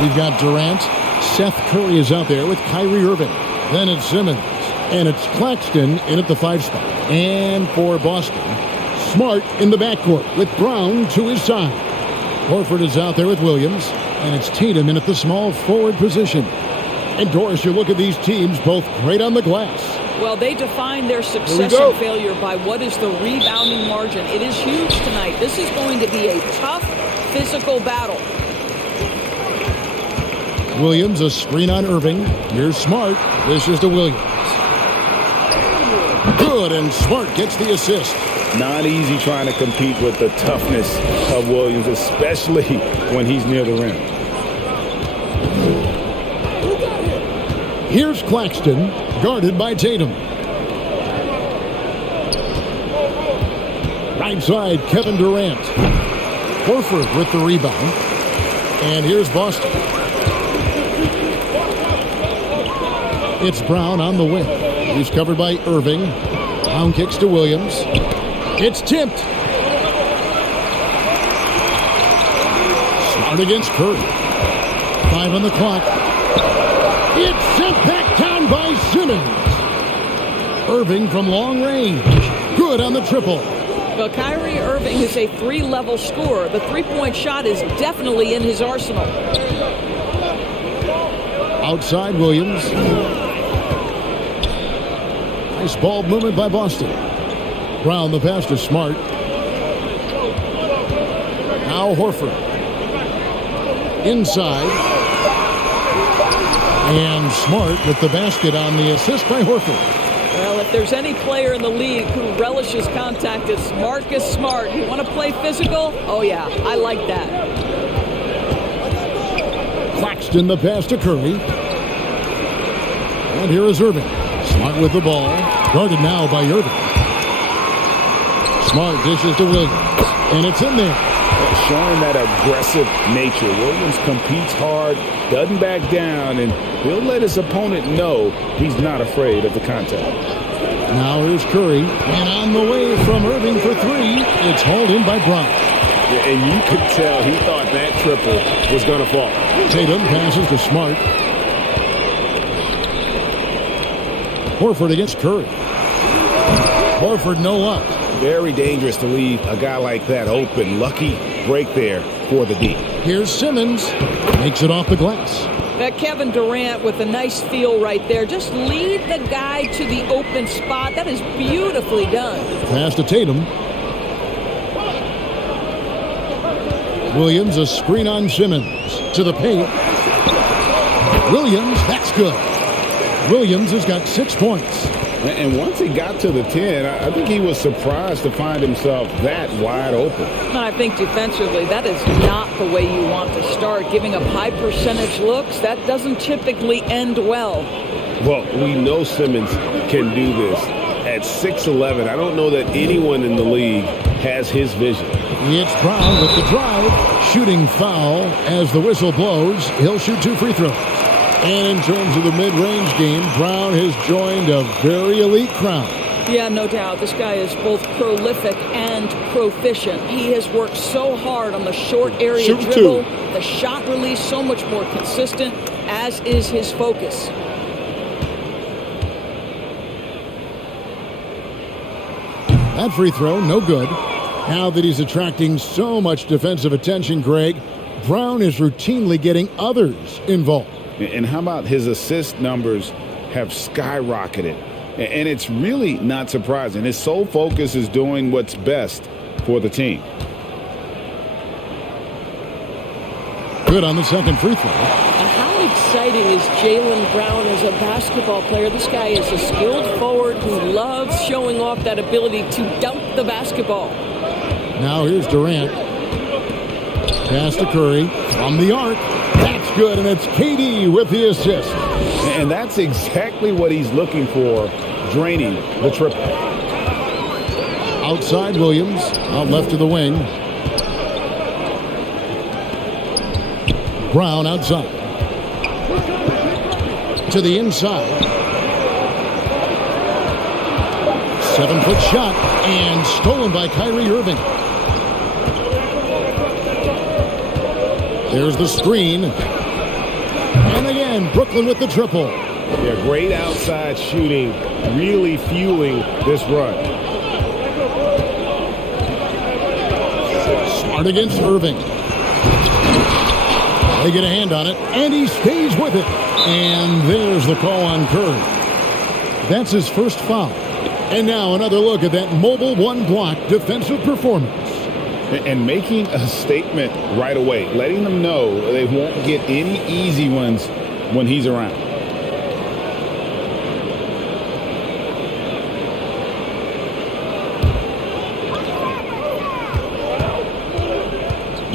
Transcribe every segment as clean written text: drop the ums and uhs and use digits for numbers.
We've got Durant. Seth Curry is out there with Kyrie Irving. Then it's Simmons. And it's Claxton in at the 5 spot. And for Boston, Smart in the backcourt with Brown to his side. Horford is out there with Williams. And it's Tatum in at the small forward position. And Doris, you look at these teams, both great on the glass. Well, they define their success and failure by what is the rebounding margin. It is huge tonight. This is going to be a tough physical battle. Williams, a screen on Irving. Here's Smart. This is to Williams. Good, and Smart gets the assist. Not easy trying to compete with the toughness of Williams, especially when he's near the rim. Here's Claxton, guarded by Tatum. Right side, Kevin Durant. Horford with the rebound. And here's Boston. It's Brown on the wing. He's covered by Irving. Brown kicks to Williams. It's tipped. Smart against Curry. 5 on the clock. It's sent back down by Simmons. Irving from long range. Good on the triple. Well, Kyrie Irving is a 3-level scorer. The three-point shot is definitely in his arsenal. Outside Williams. Nice ball movement by Boston. Brown the pass to Smart. Now Horford. Inside. And Smart with the basket on the assist by Horford. Well, if there's any player in the league who relishes contact, it's Marcus Smart. You want to play physical? Oh, yeah, I like that. Claxton the pass to Curry. And here is Irving. Smart with the ball. Guarded now by Irving. Smart dishes to Williams. And it's in there. Showing that aggressive nature. Williams competes hard, doesn't back down, and he'll let his opponent know he's not afraid of the contact. Now here's Curry. And on the way from Irving for 3. It's hauled in by Brown. Yeah, and you could tell he thought that triple was going to fall. Tatum passes to Smart. Horford against Curry. Horford no luck. Very dangerous to leave a guy like that open. Lucky break there for the D. Here's Simmons. Makes it off the glass. That Kevin Durant with a nice feel right there. Just lead the guy to the open spot. That is beautifully done. Pass to Tatum. Williams, a screen on Simmons. To the paint. Williams, that's good. Williams has got 6 points. And once he got to the 10, I think he was surprised to find himself that wide open. I think defensively, that is not the way you want to start. Giving up high percentage looks, that doesn't typically end well. Well, we know Simmons can do this. At 6'11", I don't know that anyone in the league has his vision. It's Brown with the drive. Shooting foul as the whistle blows. He'll shoot 2 free throws. And in terms of the mid-range game, Brown has joined a very elite crowd. Yeah, no doubt. This guy is both prolific and proficient. He has worked so hard on the short area dribble. The shot release so much more consistent, as is his focus. That free throw, no good. Now that he's attracting so much defensive attention, Greg, Brown is routinely getting others involved. And how about his assist numbers have skyrocketed? And it's really not surprising. His sole focus is doing what's best for the team. Good on the second free throw. How exciting is Jaylen Brown as a basketball player? This guy is a skilled forward who loves showing off that ability to dunk the basketball. Now here's Durant. Pass to Curry from the arc. That's good, and it's KD with the assist. And that's exactly what he's looking for, draining the triple. Outside Williams, out left to the wing. Brown outside. To the inside. 7-foot shot, and stolen by Kyrie Irving. There's the screen. And again, Brooklyn with the triple. Yeah, great outside shooting, really fueling this run. Smart against Irving. They get a hand on it, and he stays with it. And there's the call on Curry. That's his first foul. And now another look at that mobile one-block defensive performance. And making a statement right away, letting them know they won't get any easy ones when he's around.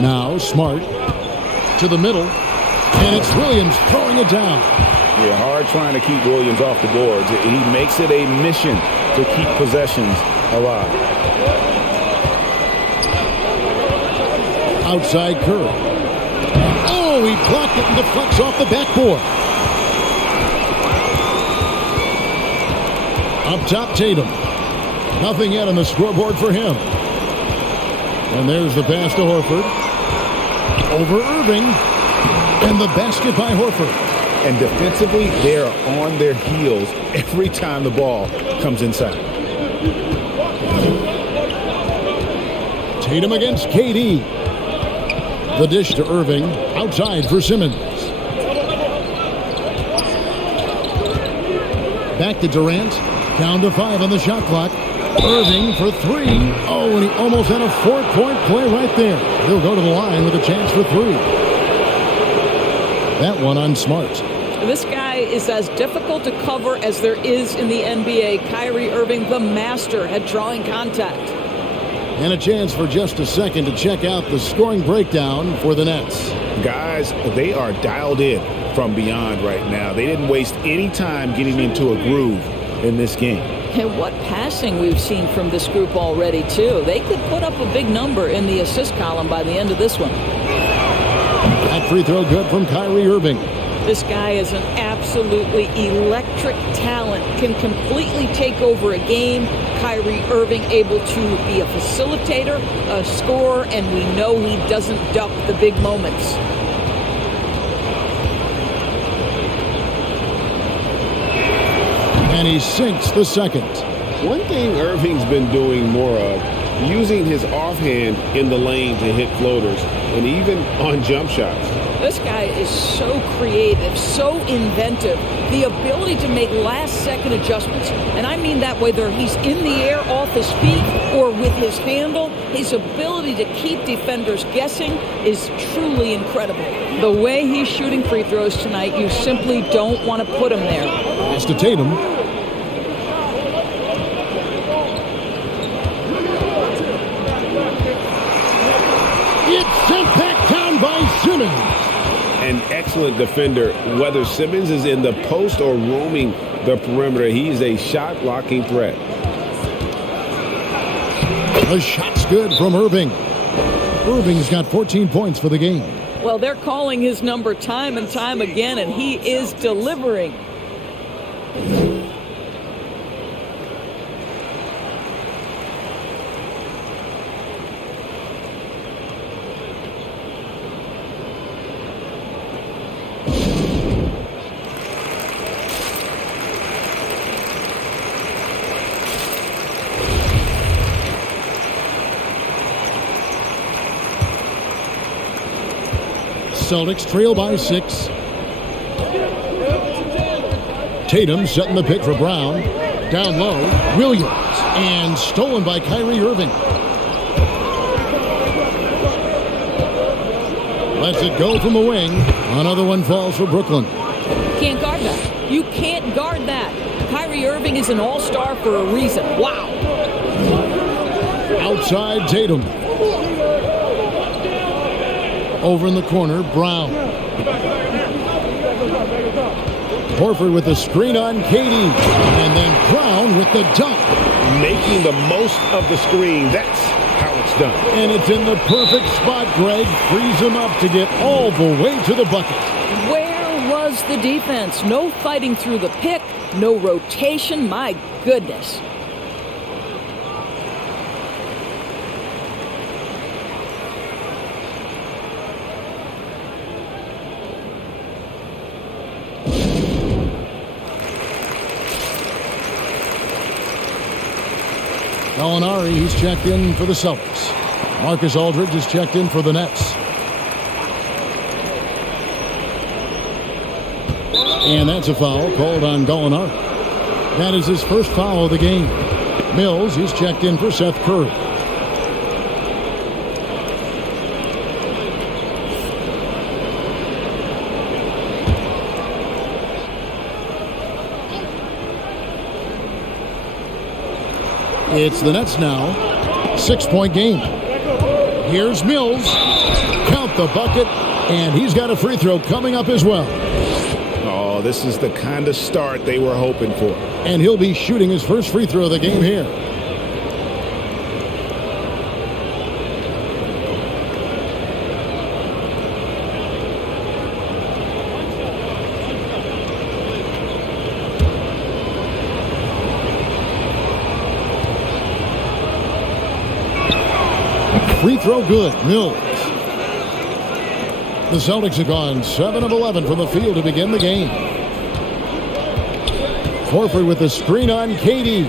Now Smart to the middle, and it's Williams throwing it down. Yeah, hard trying to keep Williams off the boards. He makes it a mission to keep possessions alive. Outside Curry. Oh, he blocked it and deflects off the backboard. Up top, Tatum. Nothing yet on the scoreboard for him. And there's the pass to Horford. Over Irving. And the basket by Horford. And defensively, they are on their heels every time the ball comes inside. Tatum against KD. The dish to Irving. Outside for Simmons. Back to Durant. Down to 5 on the shot clock. Irving for 3. Oh, and he almost had a 4-point play right there. He'll go to the line with a chance for 3. That one on Smart. This guy is as difficult to cover as there is in the NBA. Kyrie Irving, the master at drawing contact. And a chance for just a second to check out the scoring breakdown for the Nets. Guys, they are dialed in from beyond right now. They didn't waste any time getting into a groove in this game. And what passing we've seen from this group already, too. They could put up a big number in the assist column by the end of this one. That free throw good from Kyrie Irving. This guy is an absolutely electric talent, can completely take over a game. Kyrie Irving able to be a facilitator, a scorer, and we know he doesn't duck the big moments. And he sinks the second. One thing Irving's been doing more of, using his offhand in the lane to hit floaters, and even on jump shots. This guy is so creative, so inventive, the ability to make last-second adjustments. And I mean that whether he's in the air off his feet or with his handle, his ability to keep defenders guessing is truly incredible. The way he's shooting free throws tonight, you simply don't want to put him there. Pass to Tatum. It's sent back down by Simmons. An excellent defender, whether Simmons is in the post or roaming the perimeter. He's a shot-blocking threat. The shot's good from Irving. Irving's got 14 points for the game. Well, they're calling his number time and time again, and he is delivering. Celtics trail by 6. Tatum setting the pick for Brown. Down low, Williams. And stolen by Kyrie Irving. Lets it go from the wing. Another one falls for Brooklyn. Can't guard that. You can't guard that. Kyrie Irving is an all-star for a reason. Wow. Outside Tatum. Over in the corner, Brown. Horford with the screen on KD. And then Brown with the dunk. Making the most of the screen. That's how it's done. And it's in the perfect spot, Greg. Frees him up to get all the way to the bucket. Where was the defense? No fighting through the pick. No rotation. My goodness. Gallinari, he's checked in for the Celtics. Marcus Aldridge is checked in for the Nets. And that's a foul called on Gallinari. That is his first foul of the game. Mills, he's checked in for Seth Curry. It's the Nets now. 6-point game. Here's Mills. Count the bucket. And he's got a free throw coming up as well. Oh, this is the kind of start they were hoping for. And he'll be shooting his first free throw of the game here. Free throw good. Mills. The Celtics have gone 7 of 11 from the field to begin the game. Horford with the screen on KD.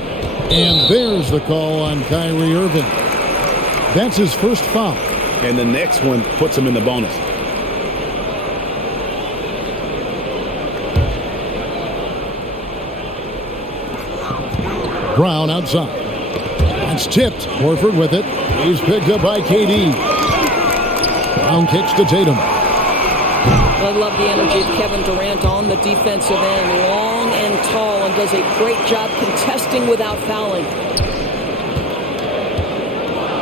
And there's the call on Kyrie Irving. That's his first foul. And the next one puts him in the bonus. Brown outside. That's tipped. Horford with it. He's picked up by KD. Brown kicks to Tatum. I love the energy of Kevin Durant on the defensive end. Long and tall, and does a great job contesting without fouling.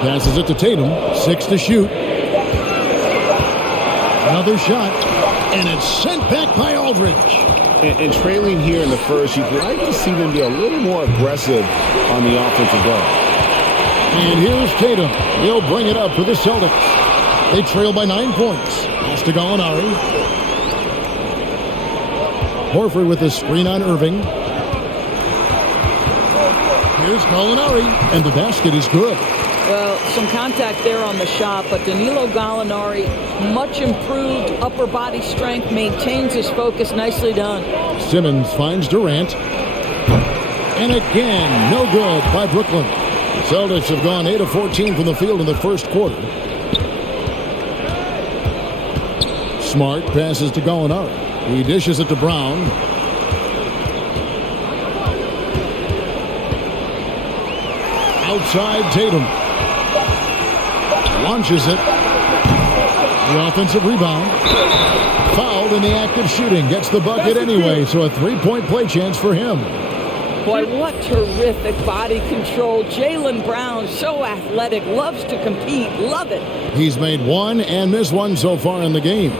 Passes it to Tatum. 6 to shoot. Another shot. And it's sent back by Aldridge. And trailing here in the first, you'd like to see them be a little more aggressive on the offensive glass. And here's Tatum. He'll bring it up for the Celtics. They trail by 9 points. Pass to Gallinari. Horford with the screen on Irving. Here's Gallinari. And the basket is good. Well, some contact there on the shot, but Danilo Gallinari, much improved upper body strength, maintains his focus. Nicely done. Simmons finds Durant. And again, no good by Brooklyn. Celtics have gone 8 of 14 from the field in the first quarter. Smart passes to Gallinari. He dishes it to Brown. Outside Tatum. Launches it. The offensive rebound. Fouled in the act of shooting. Gets the bucket anyway, so a 3-point play chance for him. Boy, what terrific body control. Jaylen Brown, so athletic, loves to compete. Love it. He's made one and missed one so far in the game.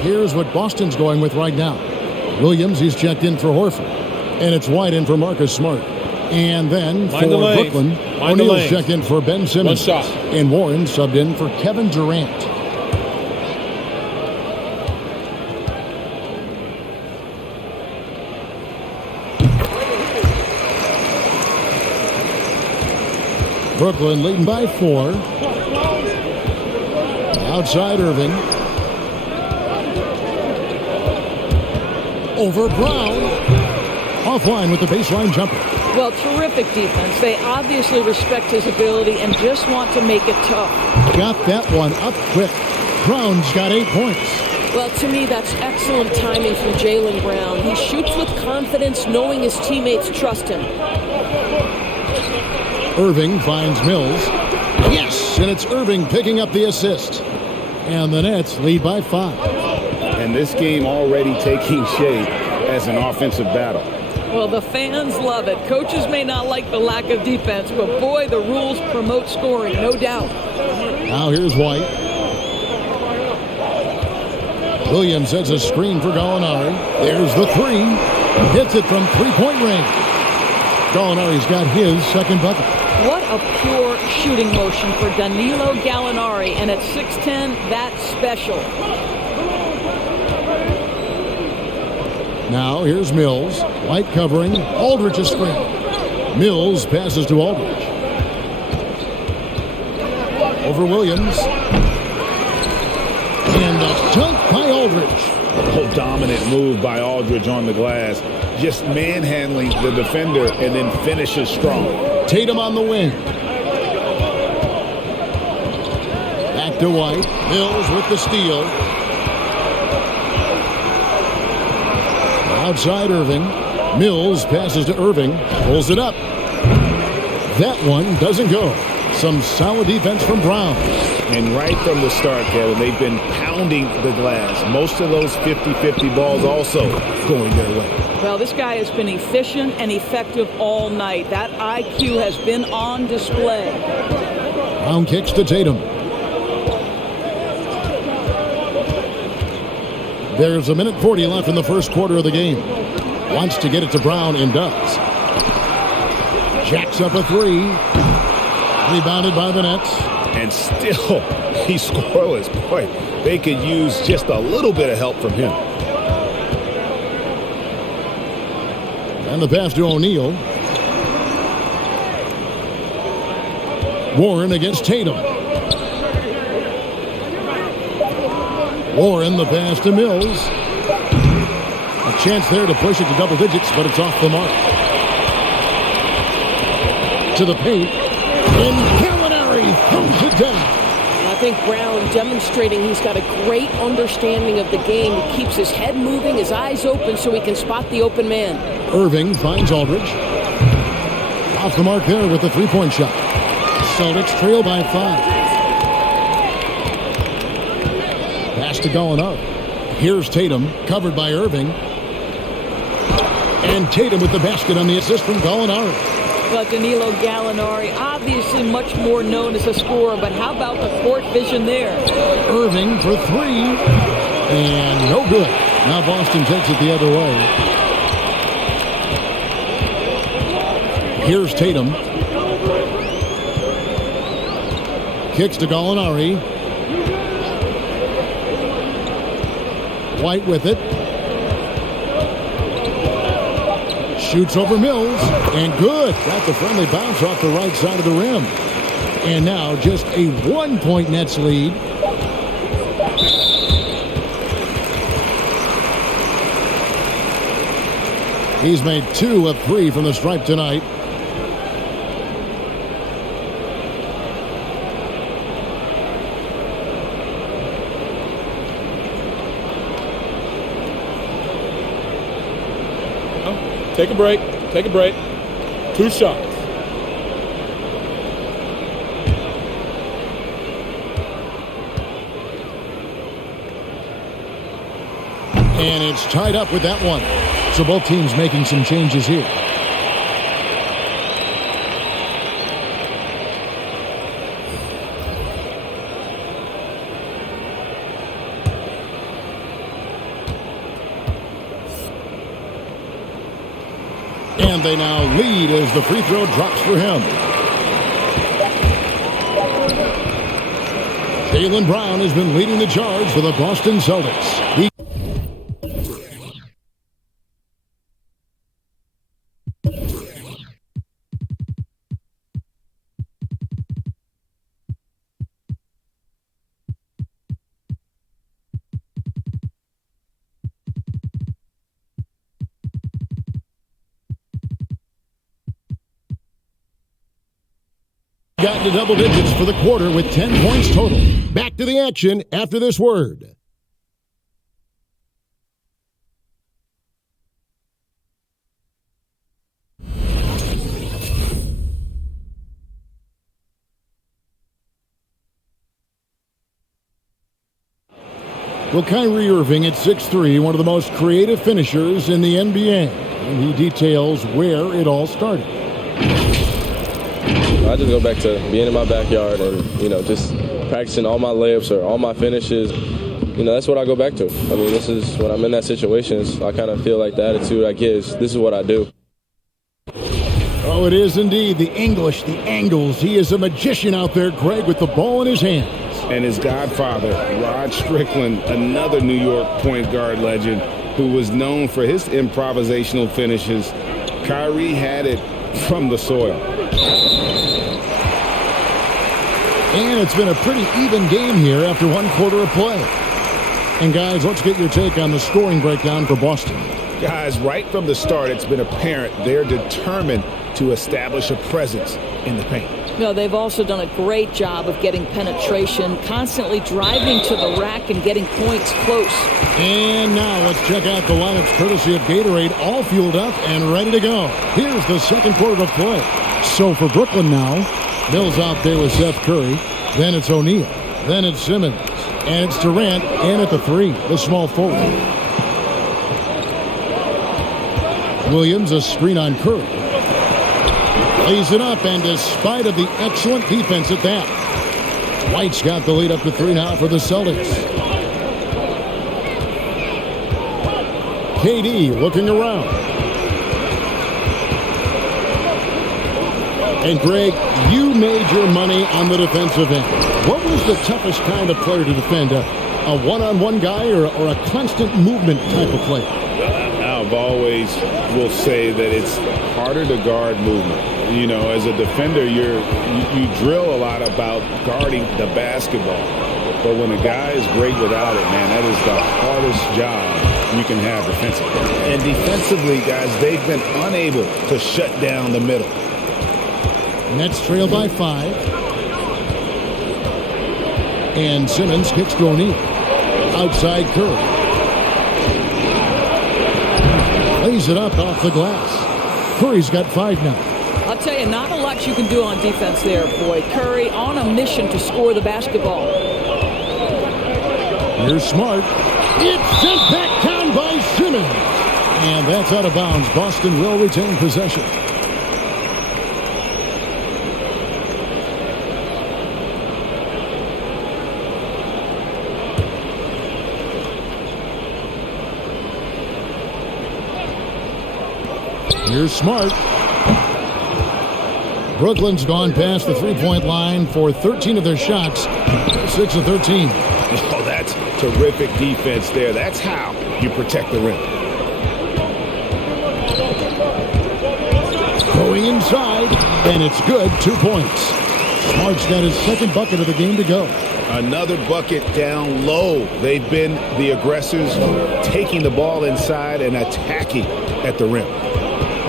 Here's what Boston's going with right now. Williams, he's checked in for Horford. And it's White in for Marcus Smart. And then for Brooklyn, O'Neal's checked in for Ben Simmons. One shot. And Warren subbed in for Kevin Durant. Brooklyn leading by 4. Outside Irving. Over Brown. Offline with the baseline jumper. Well, terrific defense. They obviously respect his ability and just want to make it tough. Got that one up quick. Brown's got 8 points. Well, to me, that's excellent timing from Jaylen Brown. He shoots with confidence, knowing his teammates trust him. Irving finds Mills. Yes, and it's Irving picking up the assist. And the Nets lead by 5. And this game already taking shape as an offensive battle. Well, the fans love it. Coaches may not like the lack of defense, but boy, the rules promote scoring, no doubt. Now here's White. Williams sets a screen for Gallinari. There's the 3. Hits it from 3-point range. Gallinari's got his second bucket. What a pure shooting motion for Danilo Gallinari. And at 6'10", that's special. Now here's Mills. White covering. Aldridge's screen. Mills passes to Aldridge. Over Williams. And a dunk by Aldridge. Oh, dominant move by Aldridge on the glass. Just manhandling the defender and then finishes strong. Tatum on the wing. Back to White. Mills with the steal. Outside Irving. Mills passes to Irving. Pulls it up. That one doesn't go. Some solid defense from Brown. And right from the start, Kevin, they've been pounding the glass. Most of those 50-50 balls also going their way. Well, this guy has been efficient and effective all night. That IQ has been on display. Brown kicks to Tatum. There's a minute 40 left in the first quarter of the game. Wants to get it to Brown and does. Jacks up a three. Rebounded by the Nets. And still, he's scoreless. Boy, they could use just a little bit of help from him. And the pass to O'Neal. Warren against Tatum. Warren, the pass to Mills. A chance there to push it to double digits, but it's off the mark. To the paint. And Gallinari throws it down. I think Brown demonstrating he's got a great understanding of the game. He keeps his head moving, his eyes open so he can spot the open man. Irving finds Aldridge. Off the mark there with the three-point shot. Celtics trail by 5. Pass to Gallinari. Here's Tatum, covered by Irving. And Tatum with the basket on the assist from Gallinari. But Danilo Gallinari, obviously much more known as a scorer, but how about the court vision there? Irving for 3. And no good. Now Boston takes it the other way. Here's Tatum. Kicks to Gallinari. White with it. Shoots over Mills. And good. Got the friendly bounce off the right side of the rim. And now just a 1-point Nets lead. He's made 2 of 3 from the stripe tonight. Take a break. Take a break. 2 shots. And it's tied up with that one. So both teams making some changes here. And they now lead as the free throw drops for him. Jaylen Brown has been leading the charge for the Boston Celtics. Got to double digits for the quarter with 10 points total. Back to the action after this word. Well, Kyrie Irving at 6'3", one of the most creative finishers in the NBA. And he details where it all started. I just go back to being in my backyard and, just practicing all my layups or all my finishes. That's what I go back to. I mean, this is when I'm in that situation, I kind of feel like the attitude I get is this is what I do. Oh, it is indeed. The English, the angles. He is a magician out there, Greg, with the ball in his hands. And his godfather, Rod Strickland, another New York point guard legend who was known for his improvisational finishes. Kyrie had it from the soil. And it's been a pretty even game here after 1 quarter of play. And guys, let's get your take on the scoring breakdown for Boston. Guys, right from the start, it's been apparent they're determined to establish a presence in the paint. No, they've also done a great job of getting penetration, constantly driving to the rack and getting points close. And now let's check out the lineups courtesy of Gatorade, all fueled up and ready to go. Here's the second quarter of play. So for Brooklyn now, Mills out there with Seth Curry. Then it's O'Neal. Then it's Simmons. And it's Durant in at the 3, the small forward. Williams, a screen on Curry. Lays it up, and despite of the excellent defense at that, White's got the lead up to 3 now for the Celtics. KD looking around. And Greg, you made your money on the defensive end. What was the toughest kind of player to defend? A one-on-one guy or a constant movement type of player? I've always will say that it's harder to guard movement. You know, as a defender, you drill a lot about guarding the basketball. But when a guy is great without it, man, that is the hardest job you can have defensively. And defensively, guys, they've been unable to shut down the middle. Nets trail by 5. And Simmons kicks to O'Neal. Outside Curry. Lays it up off the glass. Curry's got 5 now. I'll tell you, not a lot you can do on defense there, boy. Curry on a mission to score the basketball. Here's Smart. It's sent back down by Simmons. And that's out of bounds. Boston will retain possession. Here's Smart. Brooklyn's gone past the three-point line for 13 of their shots, 6 of 13. Oh, that's terrific defense there. That's how you protect the rim. Going inside, and it's good. 2 points. Smart's got his second bucket of the game to go. Another bucket down low. They've been the aggressors, taking the ball inside and attacking at the rim.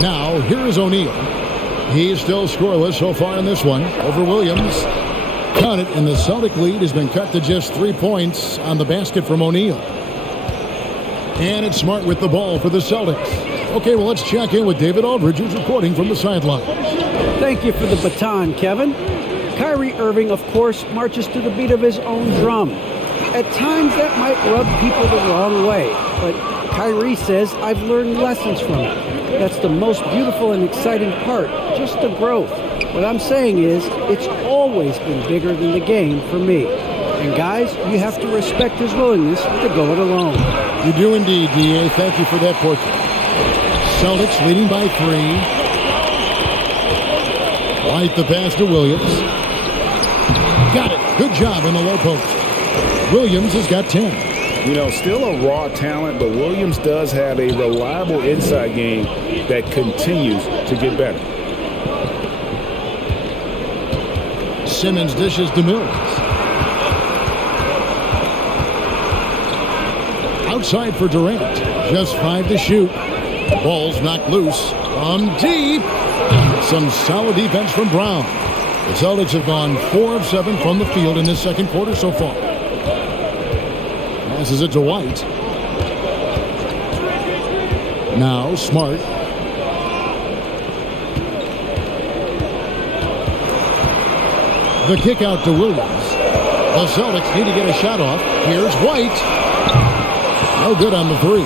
Now, here is O'Neal. He's still scoreless so far in this one over Williams. Count it, and the Celtic lead has been cut to just 3 points on the basket from O'Neal. And it's Smart with the ball for the Celtics. Okay, well, let's check in with David Aldridge, who's reporting from the sidelines. Thank you for the baton, Kevin. Kyrie Irving, of course, marches to the beat of his own drum. At times, that might rub people the wrong way, but Kyrie says, I've learned lessons from it. That's the most beautiful and exciting part, just the growth. What I'm saying is, it's always been bigger than the game for me. And guys, you have to respect his willingness to go it alone. You do indeed, D.A. Thank you for that portrait. Celtics leading by 3. White the pass to Williams. Got it. Good job in the low post. Williams has got 10. You know, still a raw talent, but Williams does have a reliable inside game that continues to get better. Simmons dishes to Mills. Outside for Durant. Just 5 to shoot. Ball's knocked loose. From deep. Some solid defense from Brown. The Celtics have gone 4 of 7 from the field in this second quarter so far. Passes it to White. Now Smart. The kick out to Williams. The Celtics need to get a shot off. Here's White. No good on the 3.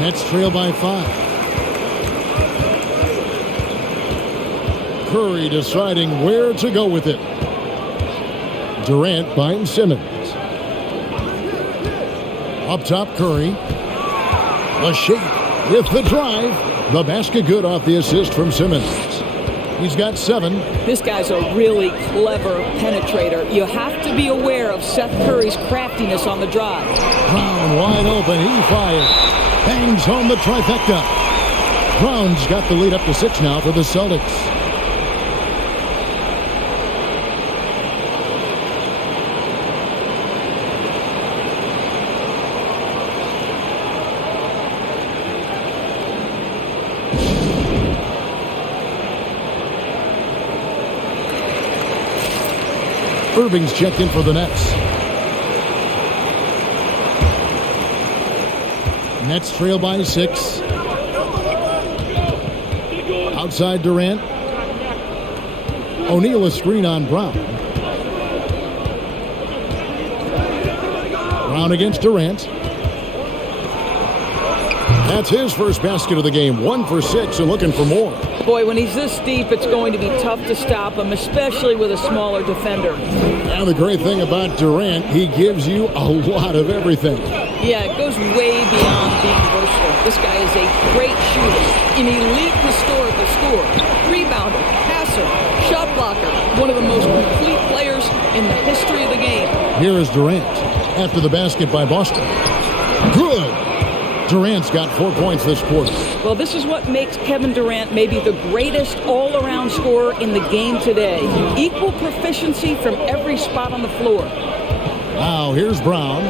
Nets trail by 5. Curry deciding where to go with it. Durant finds Simmons. Up top, Curry. The shape with the drive. The basket good off the assist from Simmons. He's got 7. This guy's a really clever penetrator. You have to be aware of Seth Curry's craftiness on the drive. Brown wide open. He fires. Bangs home the trifecta. Brown's got the lead up to 6 now for the Celtics. Irving's checked in for the Nets. Nets trail by 6. Outside Durant. O'Neal a screen on Brown. Brown against Durant. That's his first basket of the game. 1 for 6 and looking for more. Boy, when he's this deep, it's going to be tough to stop him, especially with a smaller defender. Now the great thing about Durant, he gives you a lot of everything. Yeah, it goes way beyond being versatile. This guy is a great shooter, an elite historical scorer, rebounder, passer, shot blocker, one of the most complete players in the history of the game. Here is Durant after the basket by Boston. Good. Durant's got 4 points this quarter. Well, this is what makes Kevin Durant maybe the greatest all-around scorer in the game today. Equal proficiency from every spot on the floor. Now here's Brown.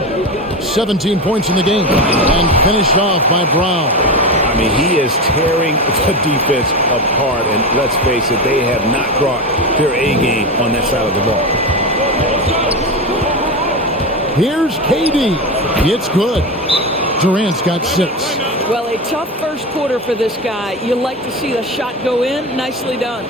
17 points in the game. And finished off by Brown. I mean, he is tearing the defense apart. And let's face it, they have not brought their A game on that side of the ball. Here's KD. It's good. Durant's got 6. Well, a tough first quarter for this guy. You like to see the shot go in. Nicely done.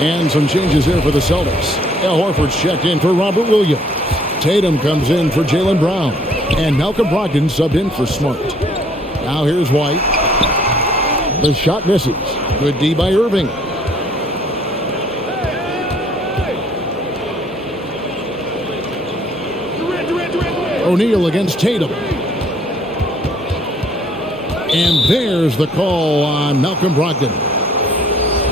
And some changes here for the Celtics. Al Horford's checked in for Robert Williams. Tatum comes in for Jaylen Brown. And Malcolm Brogdon subbed in for Smart. Now here's White. The shot misses. Good D by Irving. O'Neal against Tatum. And there's the call on Malcolm Brogdon.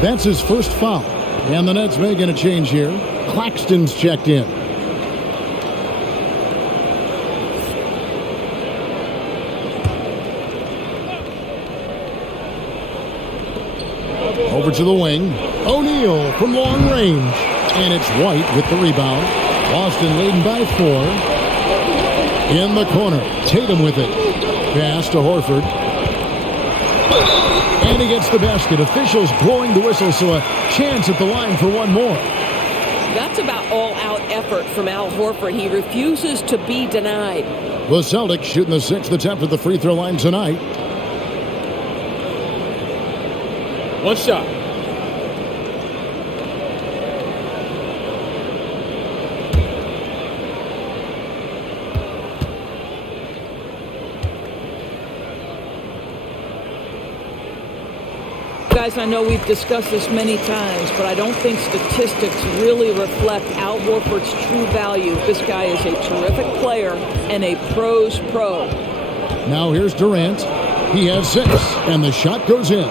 That's his first foul. And the Nets making a change here. Claxton's checked in. Over to the wing. O'Neal from long range. And it's White with the rebound. Boston leading by 4. In the corner. Tatum with it. Pass to Horford. And he gets the basket. Officials blowing the whistle, so a chance at the line for one more. That's about all-out effort from Al Horford. He refuses to be denied. The Celtics shooting the 6th attempt at the free throw line tonight. One shot. Guys, I know we've discussed this many times, but I don't think statistics really reflect Al Horford's true value. This guy is a terrific player and a pro's pro. Now here's Durant. He has 6, and the shot goes in.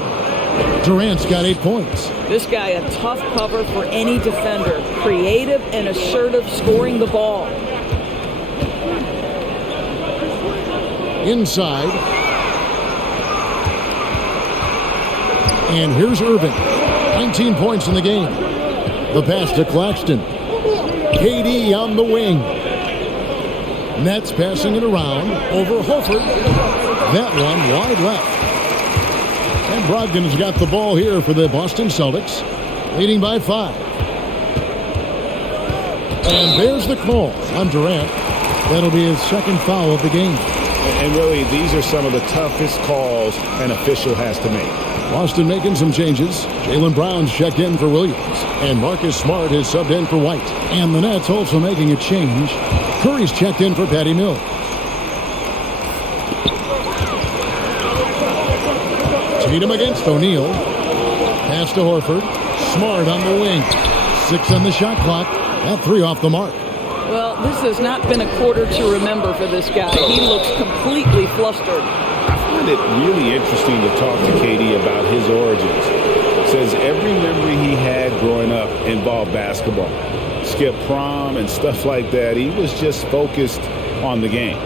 Durant's got 8 points. This guy a tough cover for any defender. Creative and assertive scoring the ball. Inside. And here's Irving. 19 points in the game. The pass to Claxton. KD on the wing. Nets passing it around over Horford. That one wide left. And Brogdon's got the ball here for the Boston Celtics. Leading by 5. And there's the call on Durant. That'll be his second foul of the game. And really, these are some of the toughest calls an official has to make. Boston making some changes. Jaylen Brown's checked in for Williams. And Marcus Smart is subbed in for White. And the Nets also making a change. Curry's checked in for Patty Mills. Tatum against O'Neal. Pass to Horford. Smart on the wing. 6 on the shot clock. That 3 off the mark. Well, this has not been a quarter to remember for this guy. He looks completely flustered. I find it really interesting to talk to KD about his origins. Says every memory he had growing up involved basketball. Skip prom and stuff like that. He was just focused on the game.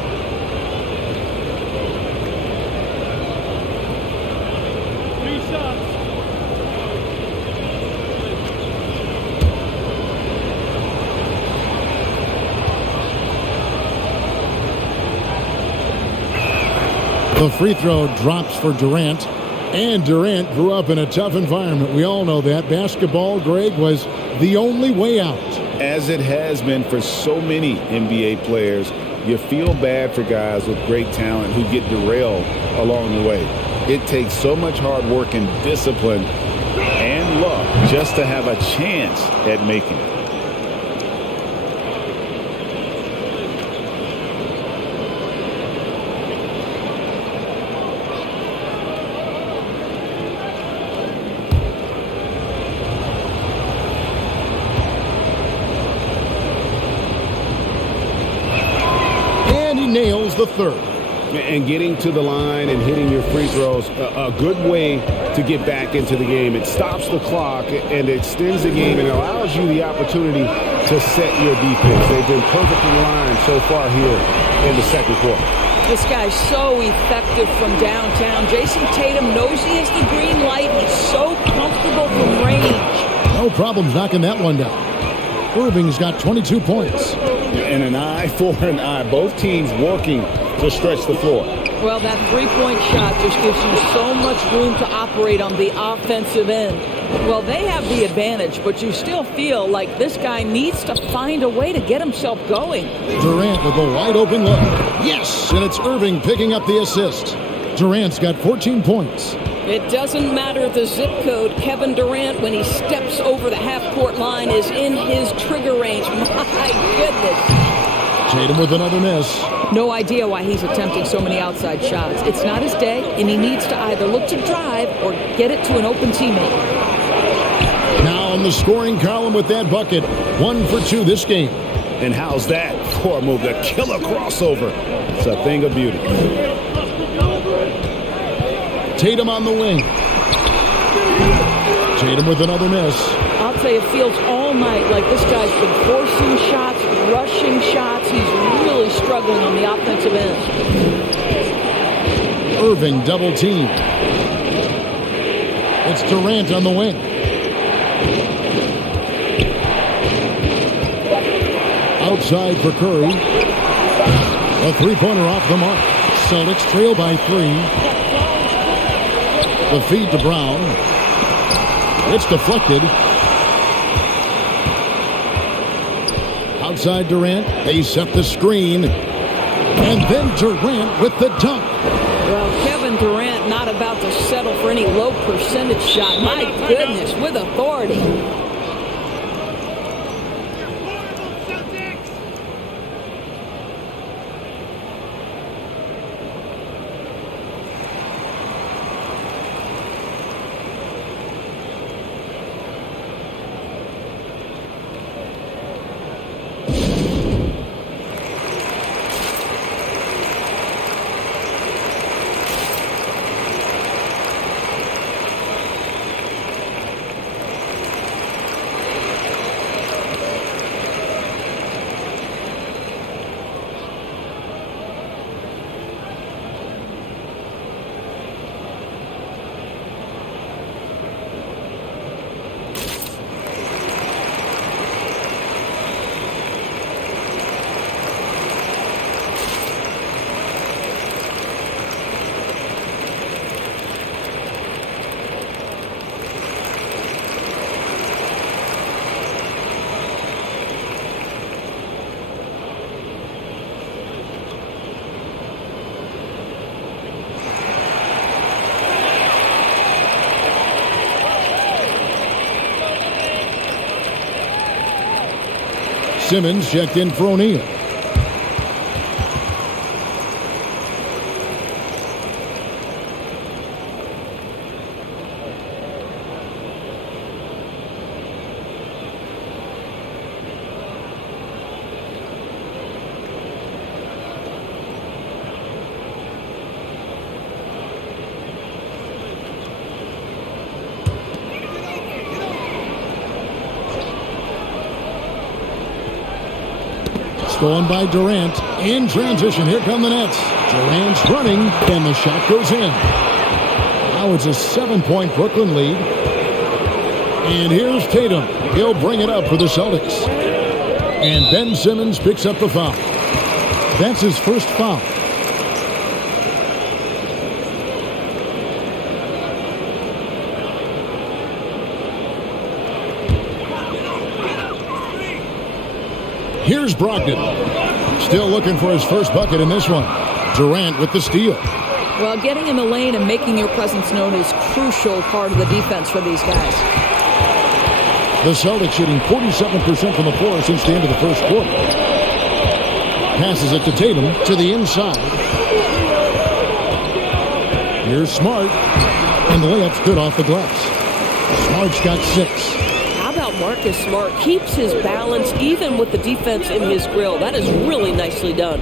The free throw drops for Durant. And Durant grew up in a tough environment. We all know that. Basketball, Greg, was the only way out. As it has been for so many NBA players, you feel bad for guys with great talent who get derailed along the way. It takes so much hard work and discipline and luck just to have a chance at making it. Nails the third. And getting to the line and hitting your free throws, a good way to get back into the game. It stops the clock and extends the game and allows you the opportunity to set your defense. They've been perfectly aligned so far here in the second quarter. This guy's so effective from downtown. Jason Tatum knows he has the green light. He's so comfortable from range. No problems knocking that one down. Irving's got 22 points. And an eye for an eye. Both teams working to stretch the floor. Well, that three-point shot just gives you so much room to operate on the offensive end. Well, they have the advantage, but you still feel like this guy needs to find a way to get himself going. Durant with a wide-open look. Yes, and it's Irving picking up the assist. Durant's got 14 points. It doesn't matter the zip code. Kevin Durant, when he steps over the half-court line, is in his trigger range. My goodness. Tatum with another miss. No idea why he's attempting so many outside shots. It's not his day, and he needs to either look to drive or get it to an open teammate. Now in the scoring column with that bucket. 1 for 2 this game. And how's that for a move? The killer crossover. It's a thing of beauty. Tatum on the wing. Tatum with another miss. I'll tell you, it feels all night like this guy's been forcing shots, rushing shots. He's really struggling on the offensive end. Irving double team. It's Durant on the wing. Outside for Curry. A three-pointer off the mark. Celtics trail by 3. The feed to Brown. It's deflected. Outside Durant. They set the screen. And then Durant with the dunk. Well, Kevin Durant not about to settle for any low percentage shot. My goodness, with authority. Simmons checked in for O'Neal. Stolen by Durant. In transition, here come the Nets. Durant's running, and the shot goes in. Now it's a 7-point Brooklyn lead. And here's Tatum. He'll bring it up for the Celtics. And Ben Simmons picks up the foul. That's his first foul. Here's Brogdon. Still looking for his first bucket in this one. Durant with the steal. Well, getting in the lane and making your presence known is crucial part of the defense for these guys. The Celtics shooting 47% from the floor since the end of the first quarter. Passes it to Tatum to the inside. Here's Smart. And the layup's good off the glass. Smart's got 6. How about Marcus Smart? Keeps his balance even with the defense in his grill. That is really nicely done.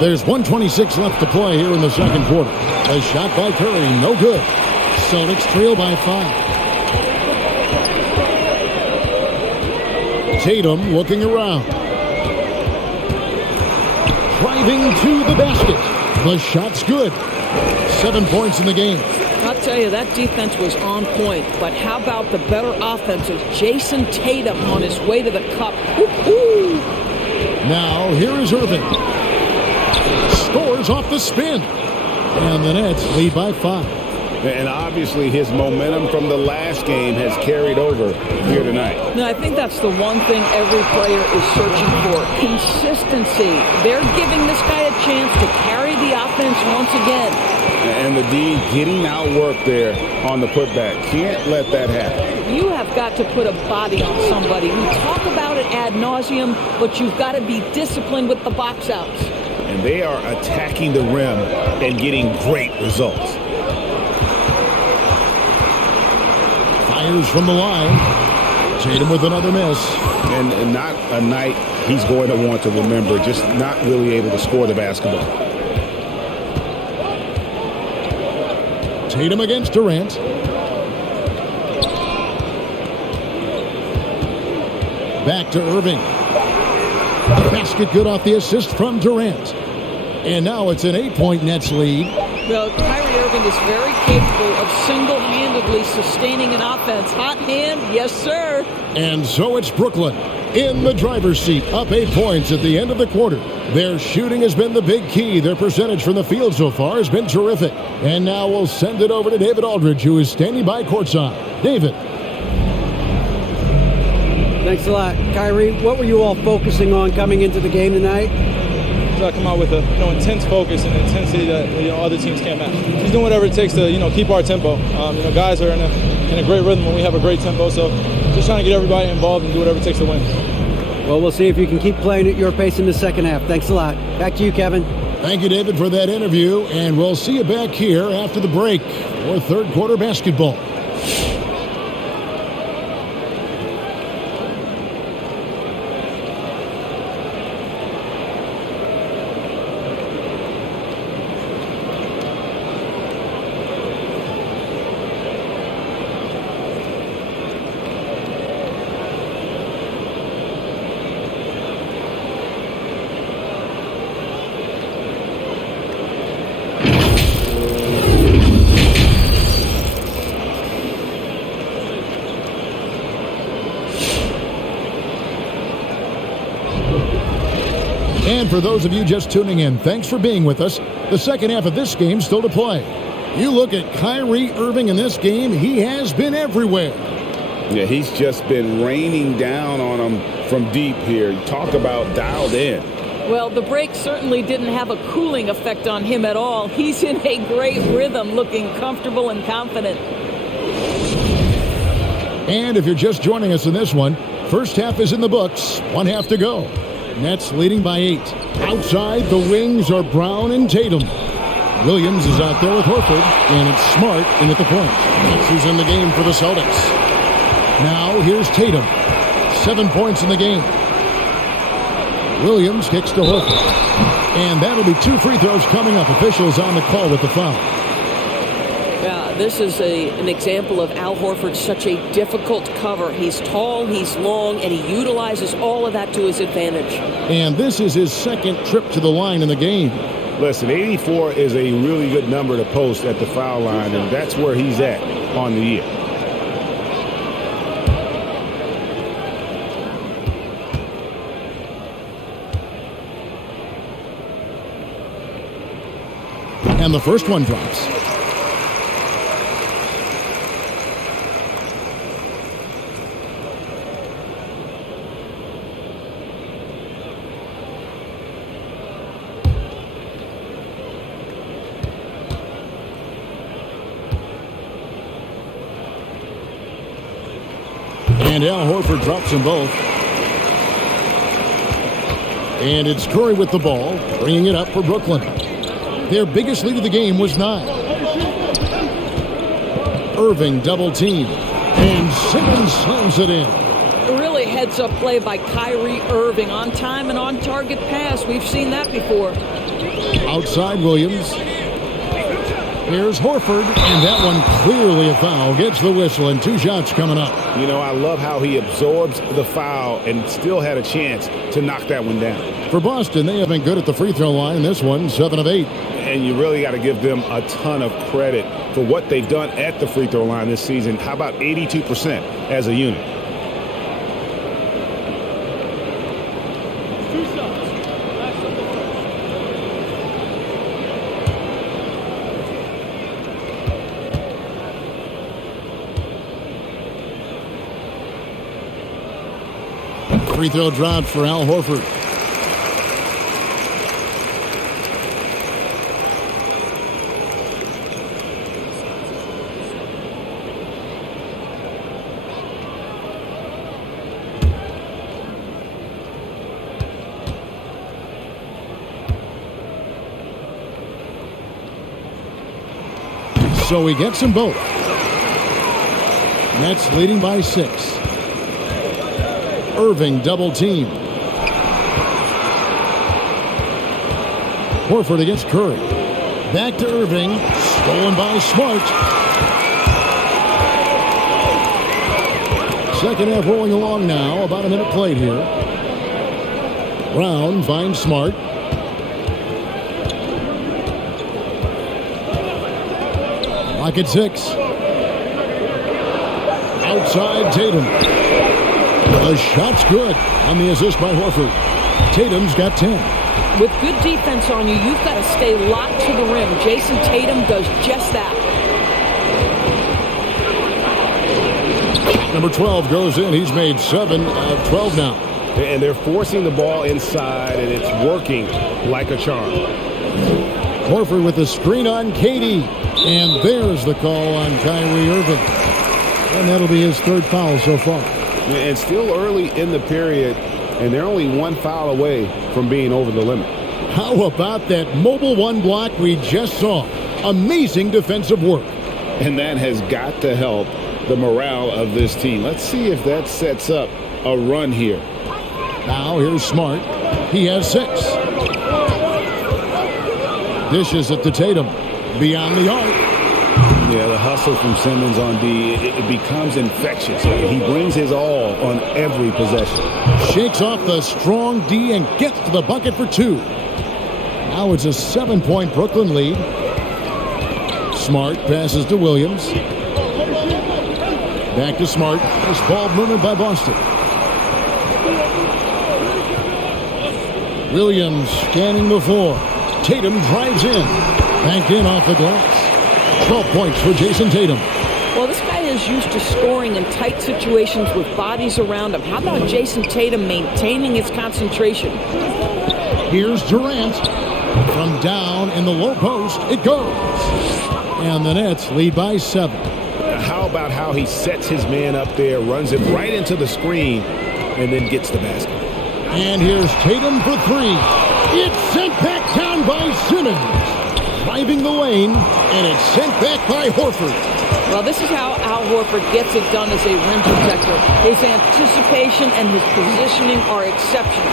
There's 1:26 left to play here in the second quarter. A shot by Curry, no good. Celtics trail by 5. Tatum looking around. Driving to the basket. The shot's good. 7 points in the game. I'll tell you, that defense was on point. But how about the better offense of Jason Tatum on his way to the cup? Woo-hoo! Now, here is Irving. Scores off the spin. And the Nets lead by 5. And obviously his momentum from the last game has carried over here tonight. No, I think that's the one thing every player is searching for. Consistency. They're giving this guy a chance to carry the offense once again. And the D getting outworked there on the putback. Can't let that happen. You have got to put a body on somebody. We talk about it ad nauseum, but you've got to be disciplined with the box outs. And they are attacking the rim and getting great results. Fires from the line. Tatum with another miss. And not a night he's going to want to remember. Just not really able to score the basketball. Tatum against Durant. Back to Irving. Basket good off the assist from Durant. And now it's an 8-point Nets lead. Well, Kyrie Irving is very capable of single-handedly sustaining an offense. Hot hand, yes, sir. And so it's Brooklyn in the driver's seat, up 8 points at the end of the quarter. Their shooting has been the big key. Their percentage from the field so far has been terrific. And now we'll send it over to David Aldridge, who is standing by courtside. David. Thanks a lot. Kyrie, what were you all focusing on coming into the game tonight? I come out with a intense focus and intensity that other teams can't match. He's doing whatever it takes to keep our tempo. Guys are in a great rhythm when we have a great tempo. So just trying to get everybody involved and do whatever it takes to win. Well, we'll see if you can keep playing at your pace in the second half. Thanks a lot. Back to you, Kevin. Thank you, David, for that interview. And we'll see you back here after the break for third quarter basketball. And for those of you just tuning in, thanks for being with us. The second half of this game still to play. You look at Kyrie Irving in this game, he has been everywhere. Yeah, he's just been raining down on them from deep here. Talk about dialed in. Well, the break certainly didn't have a cooling effect on him at all. He's in a great rhythm, looking comfortable and confident. And if you're just joining us in this one, first half is in the books, 1 half to go. Nets leading by 8. Outside, the wings are Brown and Tatum. Williams is out there with Horford, and it's Smart in at the point. Nets is in the game for the Celtics. Now, here's Tatum. 7 points in the game. Williams kicks to Horford. And that'll be 2 free throws coming up. Officials on the call with the foul. This is an example of Al Horford's such a difficult cover. He's tall, he's long, and he utilizes all of that to his advantage. And this is his second trip to the line in the game. Listen, 84 is a really good number to post at the foul line, and that's where he's at on the year. And the first one drops. And Al Horford drops them both. And it's Curry with the ball, bringing it up for Brooklyn. Their biggest lead of the game was 9. Irving double team. And Simmons slams it in. Really heads-up play by Kyrie Irving. On time and on target pass. We've seen that before. Outside Williams. Here's Horford, and that one clearly a foul. Gets the whistle, and 2 shots coming up. You know, I love how he absorbs the foul and still had a chance to knock that one down. For Boston, they have been good at the free throw line. This one, 7 of 8. And you really got to give them a ton of credit for what they've done at the free throw line this season. How about 82% as a unit? Free throw dropped for Al Horford. So he gets them both. Nets leading by 6. Irving double team. Horford against Curry. Back to Irving. Stolen by Smart. Second half rolling along now. About a minute played here. Brown finds Smart. Lock at 6. Outside Tatum. The shot's good on the assist by Horford. Tatum's got 10. With good defense on you, you've got to stay locked to the rim. Jason Tatum does just that. Number 12 goes in. He's made 7 of 12 now. And they're forcing the ball inside, and it's working like a charm. Horford with the screen on Katie. And there's the call on Kyrie Irving. And that'll be his 3rd foul so far. And still early in the period, and they're only 1 foul away from being over the limit. How about that mobile 1 block we just saw? Amazing defensive work. And that has got to help the morale of this team. Let's see if that sets up a run here. Now here's Smart. He has 6. Dishes it to Tatum. Beyond the arc. Yeah, the hustle from Simmons on D, it becomes infectious. He brings his all on every possession. Shakes off the strong D and gets to the bucket for 2. Now it's a 7-point Brooklyn lead. Smart passes to Williams. Back to Smart. This ball movement by Boston. Williams scanning the floor. Tatum drives in. Banked in off the glass. 12 points for Jason Tatum. Well, this guy is used to scoring in tight situations with bodies around him. How about Jason Tatum maintaining his concentration? Here's Durant. From down in the low post, it goes. And the Nets lead by 7. How about how he sets his man up there, runs it right into the screen, and then gets the basket. And here's Tatum for 3. It's sent back down by Simmons. Driving the lane, and it's sent back by Horford. Well, this is how Al Horford gets it done as a rim protector. His anticipation and his positioning are exceptional.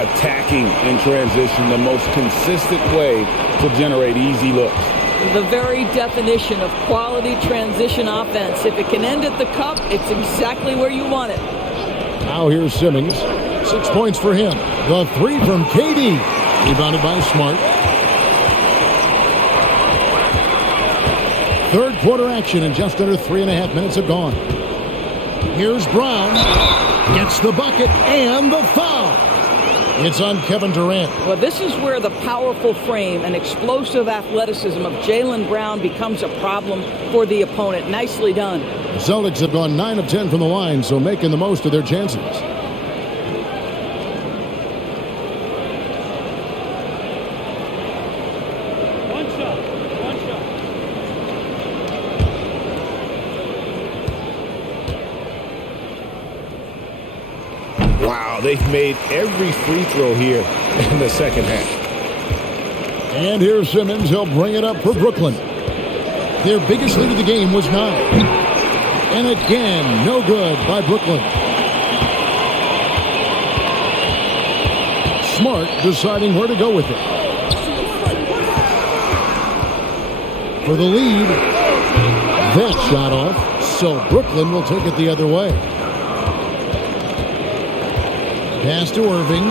Attacking in transition, the most consistent way to generate easy looks. The very definition of quality transition offense. If it can end at the cup, it's exactly where you want it. Now here's Simmons. 6 points for him. The 3 from KD. Rebounded by Smart. Third quarter action, and just under 3.5 minutes have gone. Here's Brown. Gets the bucket and the foul. It's on Kevin Durant. Well, this is where the powerful frame and explosive athleticism of Jaylen Brown becomes a problem for the opponent. Nicely done. The Celtics have gone 9 of 10 from the line, so making the most of their chances. Wow, they've made every free throw here in the second half. And here's Simmons. He'll bring it up for Brooklyn. Their biggest lead of the game was 9. And again, no good by Brooklyn. Smart deciding where to go with it. For the lead. That shot off, so Brooklyn will take it the other way. Pass to Irving.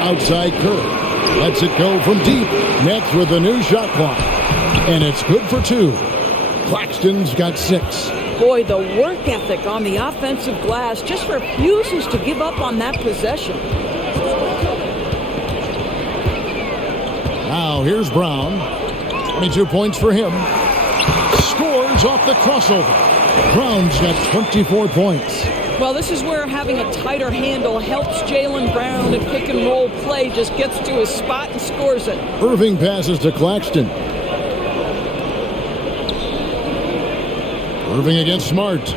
Outside Curry. Lets it go from deep. Nets with a new shot clock. And it's good for 2. Claxton's got 6. Boy, the work ethic on the offensive glass just refuses to give up on that possession. Now here's Brown. 22 points for him. Scores off the crossover. Brown's got 24 points. Well, this is where having a tighter handle helps Jaylen Brown in pick and roll play. Just gets to his spot and scores it. Irving passes to Claxton. Irving against Smart.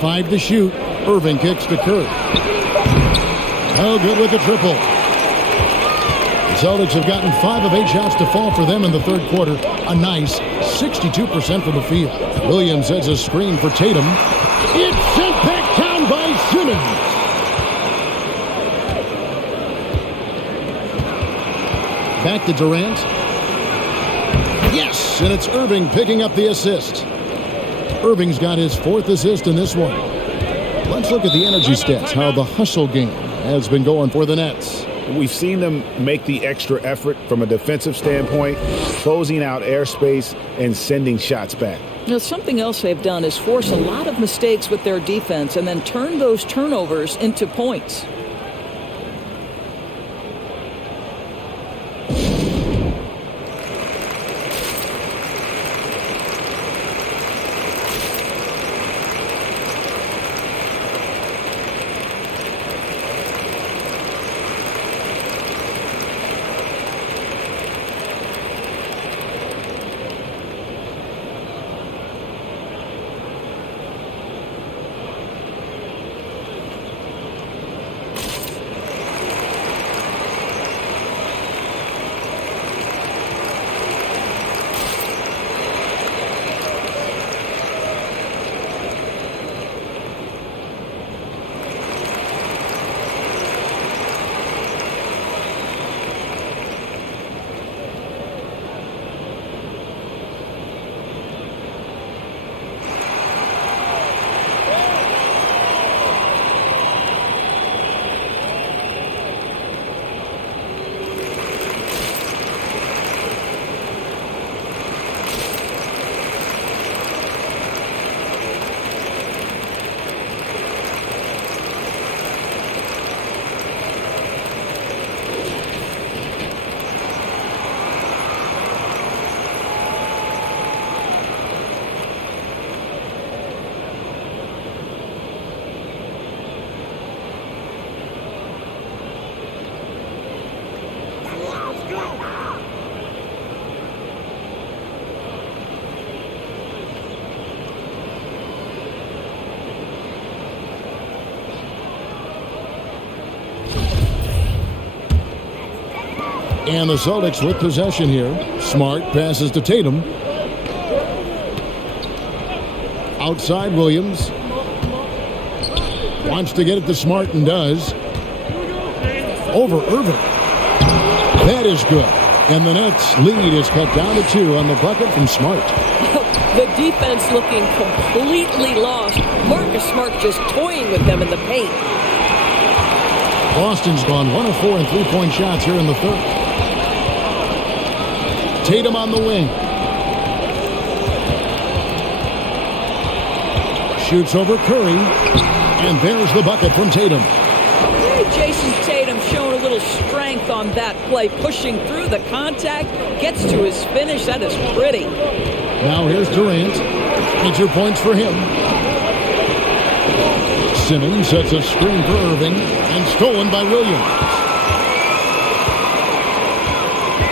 5 to shoot. Irving kicks to Curry. Oh, good with the triple. The Celtics have gotten 5 of 8 shots to fall for them in the third quarter. A nice 62% from the field. Williams sets a screen for Tatum. It's sent back down by Simmons. Back to Durant. Yes, and it's Irving picking up the assist. Irving's got his 4th assist in this one. Let's look at the energy stats, how the hustle game has been going for the Nets. We've seen them make the extra effort from a defensive standpoint, closing out airspace and sending shots back. Now, something else they've done is force a lot of mistakes with their defense and then turn those turnovers into points. And the Celtics with possession here. Smart passes to Tatum. Outside Williams. Wants to get it to Smart and does. Over Irving. That is good. And the Nets lead is cut down to 2 on the bucket from Smart. The defense looking completely lost. Marcus Smart just toying with them in the paint. Boston's gone 1 of 4 in three-point shots here in the third. Tatum on the wing. Shoots over Curry. And there's the bucket from Tatum. Jason Tatum showing a little strength on that play, pushing through the contact, gets to his finish. That is pretty. Now here's Durant. 22 points for him. Simmons sets a screen for Irving and stolen by Williams.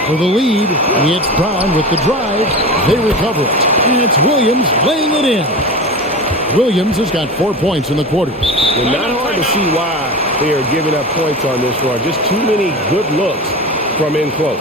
For the lead, it's Brown with the drive. They recover it. And it's Williams laying it in. Williams has got 4 points in the quarter. Well, not hard to see why they are giving up points on this run. Just too many good looks from in close.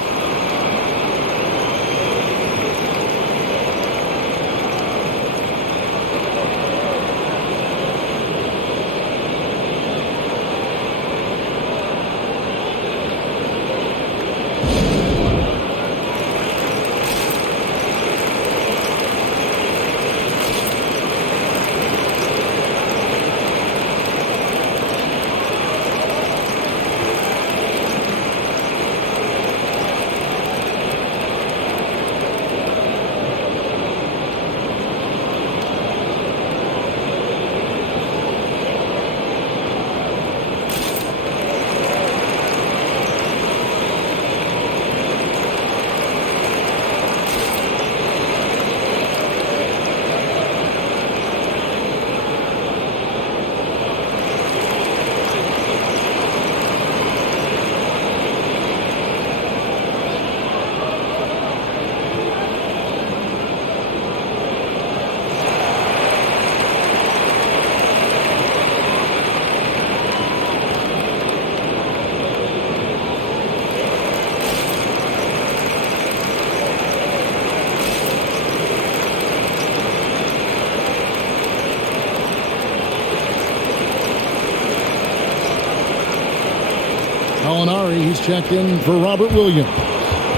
He's checked in for Robert Williams.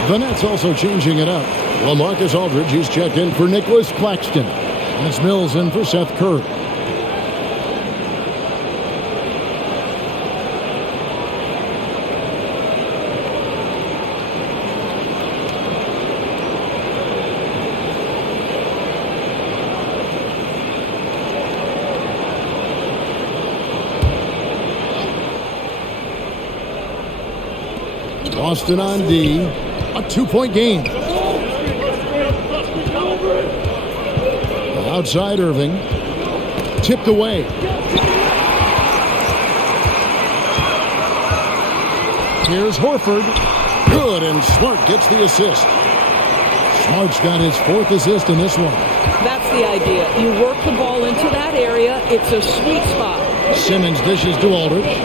The Nets also changing it up. LaMarcus Aldridge, he's checked in for Nicholas Claxton. And it's Mills in for Seth Curry. Boston on D, a 2-point game. Outside Irving, tipped away. Here's Horford, good, and Smart gets the assist. Smart's got his 4th assist in this one. That's the idea. You work the ball into that area, it's a sweet spot. Simmons dishes to Aldridge.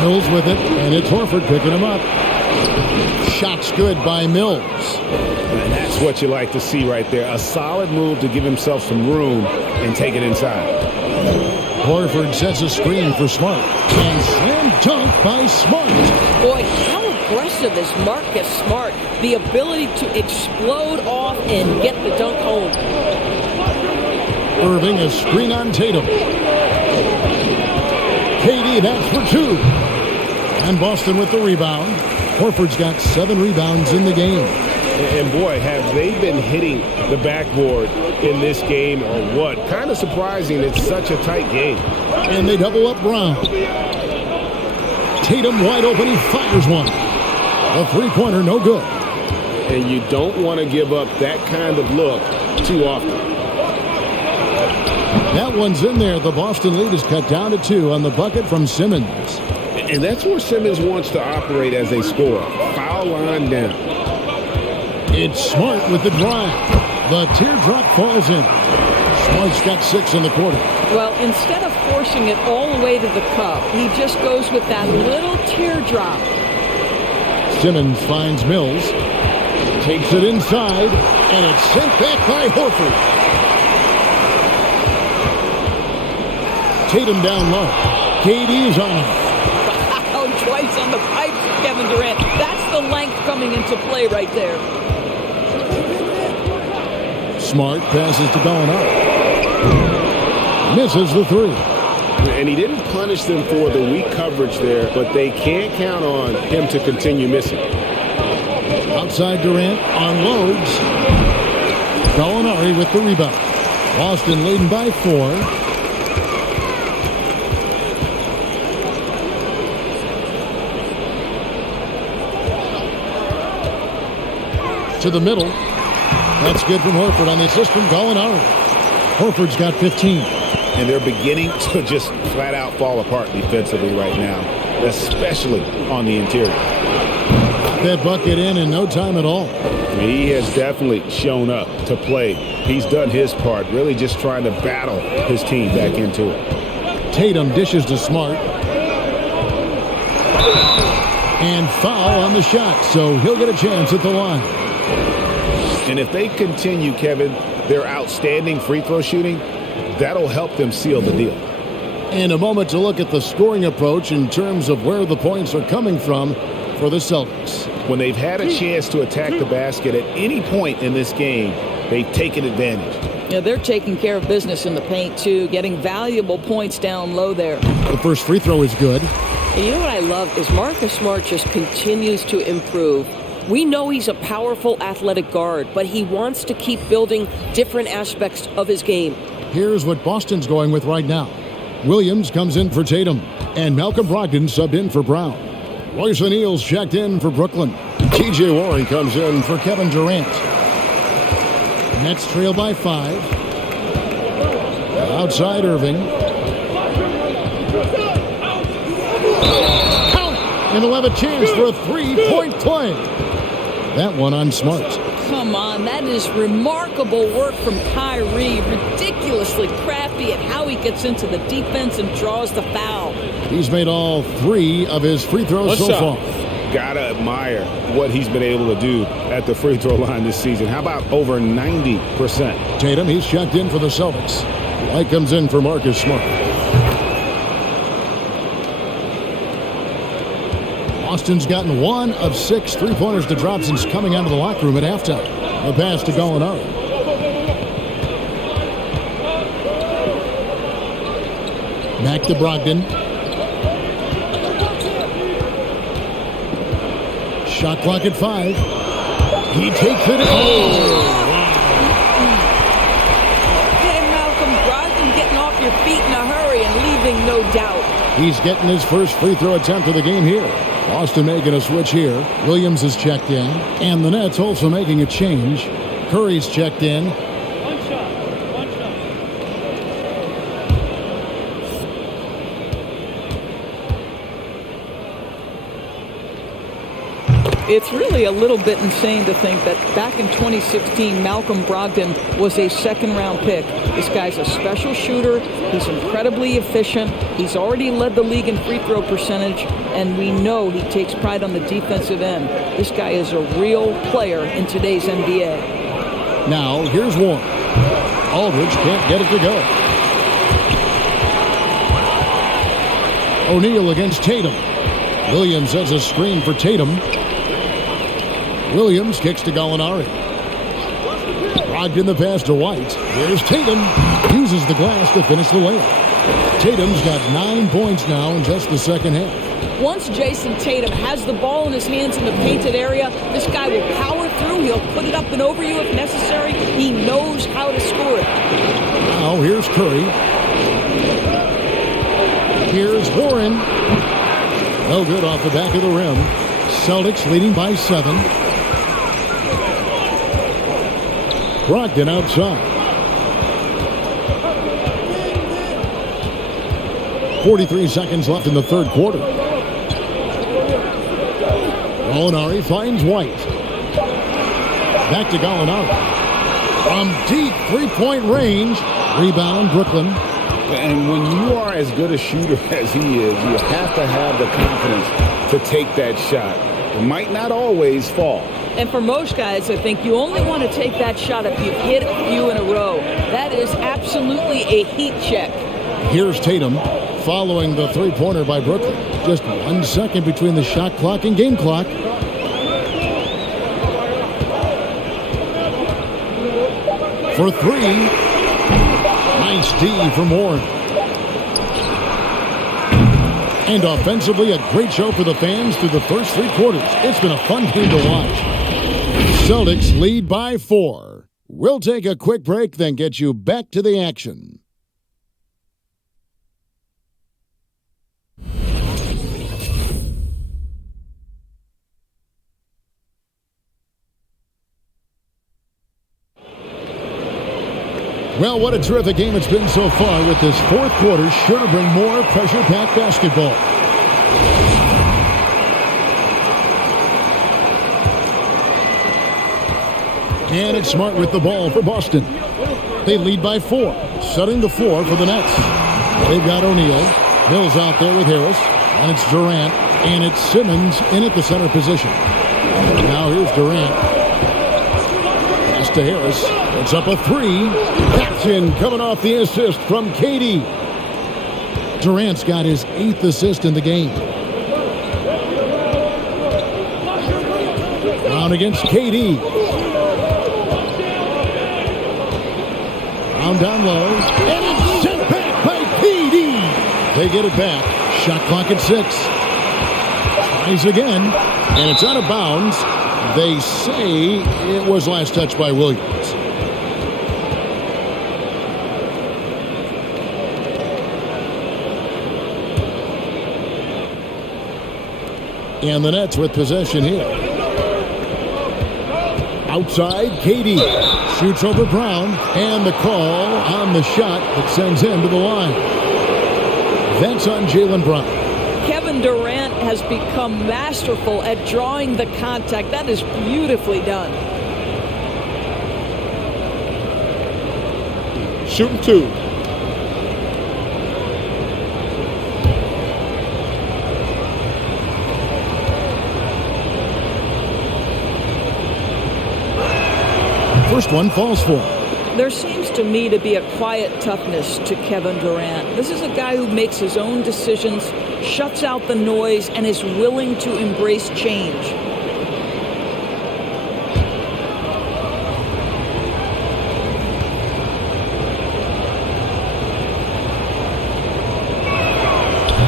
Mills with it, and it's Horford picking him up. Shot's good by Mills. And that's what you like to see right there. A solid move to give himself some room and take it inside. Horford sets a screen for Smart. And slam dunk by Smart. Boy, how aggressive is Marcus Smart? The ability to explode off and get the dunk home. Irving, a screen on Tatum. KD, that's for 2. And Boston with the rebound. Horford's got 7 rebounds in the game. And boy, have they been hitting the backboard in this game or what? Kind of surprising it's such a tight game. And they double up Brown. Tatum wide open, he fires one. A 3-pointer, no good. And you don't want to give up that kind of look too often. That one's in there. The Boston lead is cut down to 2 on the bucket from Simmons. And that's where Simmons wants to operate as a scorer. Foul line down. It's Smart with the drive. The teardrop falls in. Smart's got 6 in the quarter. Well, instead of forcing it all the way to the cup, he just goes with that little teardrop. Simmons finds Mills. Takes it inside, and it's sent back by Horford. Tatum down low. KD's on him. Twice on the pipes of Kevin Durant. That's the length coming into play right there. Smart passes to Gallinari. Misses the 3. And he didn't punish them for the weak coverage there, but they can't count on him to continue missing. Outside Durant unloads. Gallinari with the rebound. Boston leading by 4. To the middle. That's good from Horford on the assist from Gallinari. Horford's got 15. And they're beginning to just flat out fall apart defensively right now, especially on the interior. that bucket in no time at all. He has definitely shown up to play. He's done his part, really just trying to battle his team back into it. Tatum dishes to Smart. And foul on the shot, so he'll get a chance at the line. And if they continue, Kevin, their outstanding free throw shooting, that'll help them seal the deal. And a moment to look at the scoring approach in terms of where the points are coming from for the Celtics. When they've had a chance to attack the basket at any point in this game, they've taken advantage. Yeah, they're taking care of business in the paint, too, getting valuable points down low there. The first free throw is good. And you know what I love is Marcus Smart just continues to improve. We know he's a powerful athletic guard, but he wants to keep building different aspects of his game. Here's what Boston's going with right now. Williams comes in for Tatum, and Malcolm Brogdon subbed in for Brown. Royce O'Neal's checked in for Brooklyn. T.J. Warren comes in for Kevin Durant. Nets trail by 5. Outside Irving. And they'll have a chance for a three-point play. That one on Smart. Come on, that is remarkable work from Kyrie. Ridiculously crafty at how he gets into the defense and draws the foul. He's made all 3 of his free throws so far. Gotta admire what he's been able to do at the free throw line this season. How about over 90%? Tatum, he's checked in for the Celtics. White comes in for Marcus Smart. Boston's gotten 1 of 6 three-pointers to drop since coming out of the locker room at halftime. A pass to Gallinari. Back to Brogdon. Shot clock at 5. He takes it. Hey, Malcolm Brogdon getting off your feet in a hurry and leaving no doubt. He's getting his first free throw attempt of the game here. Boston making a switch here. Williams is checked in. And the Nets also making a change. Curry's checked in. One shot. It's really a little bit insane to think that back in 2016, Malcolm Brogdon was a second-round pick. This guy's a special shooter. He's incredibly efficient. He's already led the league in free throw percentage, and we know he takes pride on the defensive end. This guy is a real player in today's NBA. Now, here's Warren. Aldridge can't get it to go. O'Neal against Tatum. Williams has a screen for Tatum. Williams kicks to Gallinari. Brogdon the pass to White. Here's Tatum. Uses the glass to finish the layup. Tatum's got 9 points now in just the second half. Once Jason Tatum has the ball in his hands in the painted area, this guy will power through. He'll put it up and over you if necessary. He knows how to score it. Now here's Curry. Here's Warren. No good off the back of the rim. Celtics leading by 7. Brogdon outside. 43 seconds left in the third quarter. Gallinari finds White. Back to Gallinari. From deep three-point range. Rebound, Brooklyn. And when you are as good a shooter as he is, you have to have the confidence to take that shot. It might not always fall. And for most guys, I think you only want to take that shot if you've hit a few in a row. That is absolutely a heat check. Here's Tatum following the three-pointer by Brooklyn. Just 1 second between the shot clock and game clock. For 3. Nice D from Warren. And offensively, a great show for the fans through the first 3 quarters. It's been a fun game to watch. Celtics lead by 4. We'll take a quick break, then get you back to the action. Well, what a terrific game it's been so far, with this fourth quarter sure to bring more pressure-packed basketball. And it's Smart with the ball for Boston. They lead by 4, setting the floor for the Nets. They've got O'Neal. Mills out there with Harris. And it's Durant. And it's Simmons in at the center position. Now here's Durant. Pass to Harris. It's up a 3. That's in, coming off the assist from KD. Durant's got his 8th assist in the game. Brown against KD. Brown down low. And it's sent back by KD. They get it back. Shot clock at 6. Tries again. And it's out of bounds. They say it was last touched by Williams. And the Nets with possession here. Outside, KD shoots over Brown, and the call on the shot that sends him to the line. That's on Jaylen Brown. Kevin Durant has become masterful at drawing the contact. That is beautifully done. Shooting 2. First one falls for him. There seems to me to be a quiet toughness to Kevin Durant. This is a guy who makes his own decisions, shuts out the noise, and is willing to embrace change.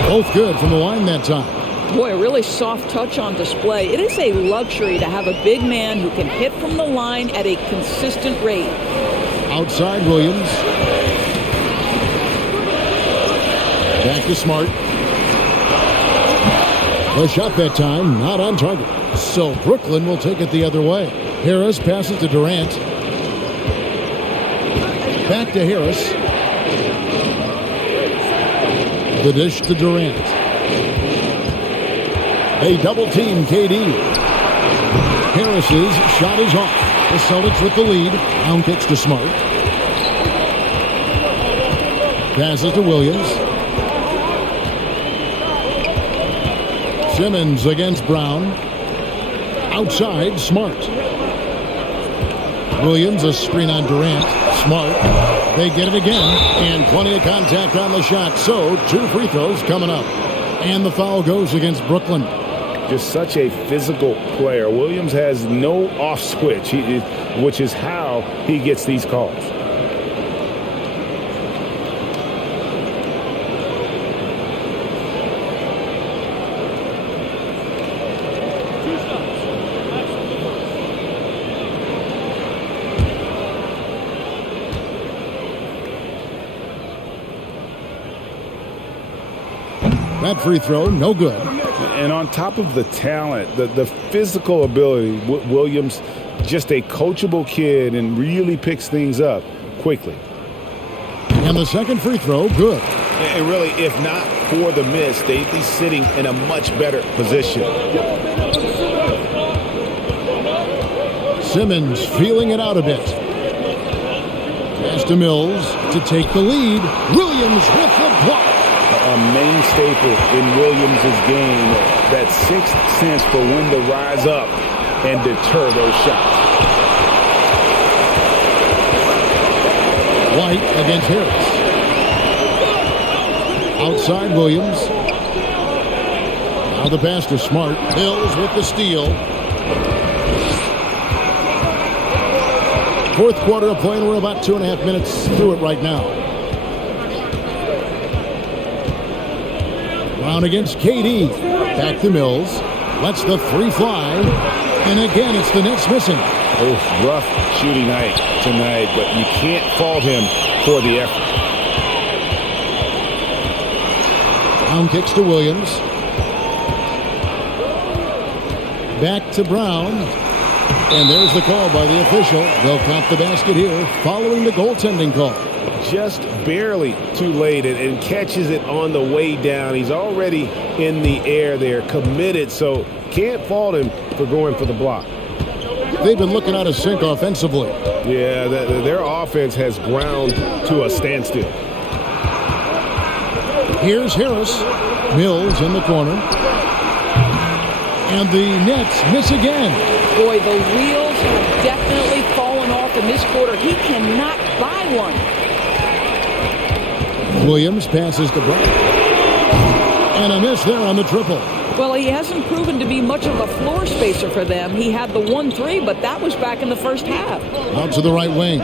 Both good from the line that time. Boy, a really soft touch on display. It is a luxury to have a big man who can hit from the line at a consistent rate. Outside Williams. Back to Smart. The shot that time, not on target. So Brooklyn will take it the other way. Harris passes to Durant. Back to Harris. The dish to Durant. They double team KD. Harris's shot is off. The Celtics with the lead. Brown kicks to Smart. Passes to Williams. Simmons against Brown. Outside, Smart. Williams, a screen on Durant. Smart. They get it again. And plenty of contact on the shot. So, 2 free throws coming up. And the foul goes against Brooklyn. Just such a physical player. Williams has no off switch, which is how he gets these calls. That free throw, no good. And on top of the talent, the physical ability, Williams, just a coachable kid and really picks things up quickly. And the second free throw, good. And really, if not for the miss, they'd be sitting in a much better position. Simmons feeling it out a bit. Pass to Mills to take the lead. Williams with the block. A main staple in Williams' game, that 6th sense for when to rise up and deter those shots. White against Harris. Outside Williams. Now the pass to Smart. Mills with the steal. Fourth quarter of play, and we're about 2.5 minutes through it right now. Brown against KD. Back to Mills. Lets the 3 fly. And again, it's the Nets missing. Oh, rough shooting night tonight, but you can't fault him for the effort. Brown kicks to Williams. Back to Brown. And there's the call by the official. They'll count the basket here following the goaltending call. Just barely too late and catches it on the way down. He's already in the air there, committed, so can't fault him for going for the block. they've been looking out of sync offensively. Yeah, their offense has ground to a standstill. Here's Harris. Mills in the corner. And the Nets miss again. Boy, the wheels have definitely fallen off in this quarter. He cannot buy one. Williams passes to Brown. And a miss there on the triple. Well, he hasn't proven to be much of a floor spacer for them. He had the 1-3, but that was back in the first half. Out to the right wing.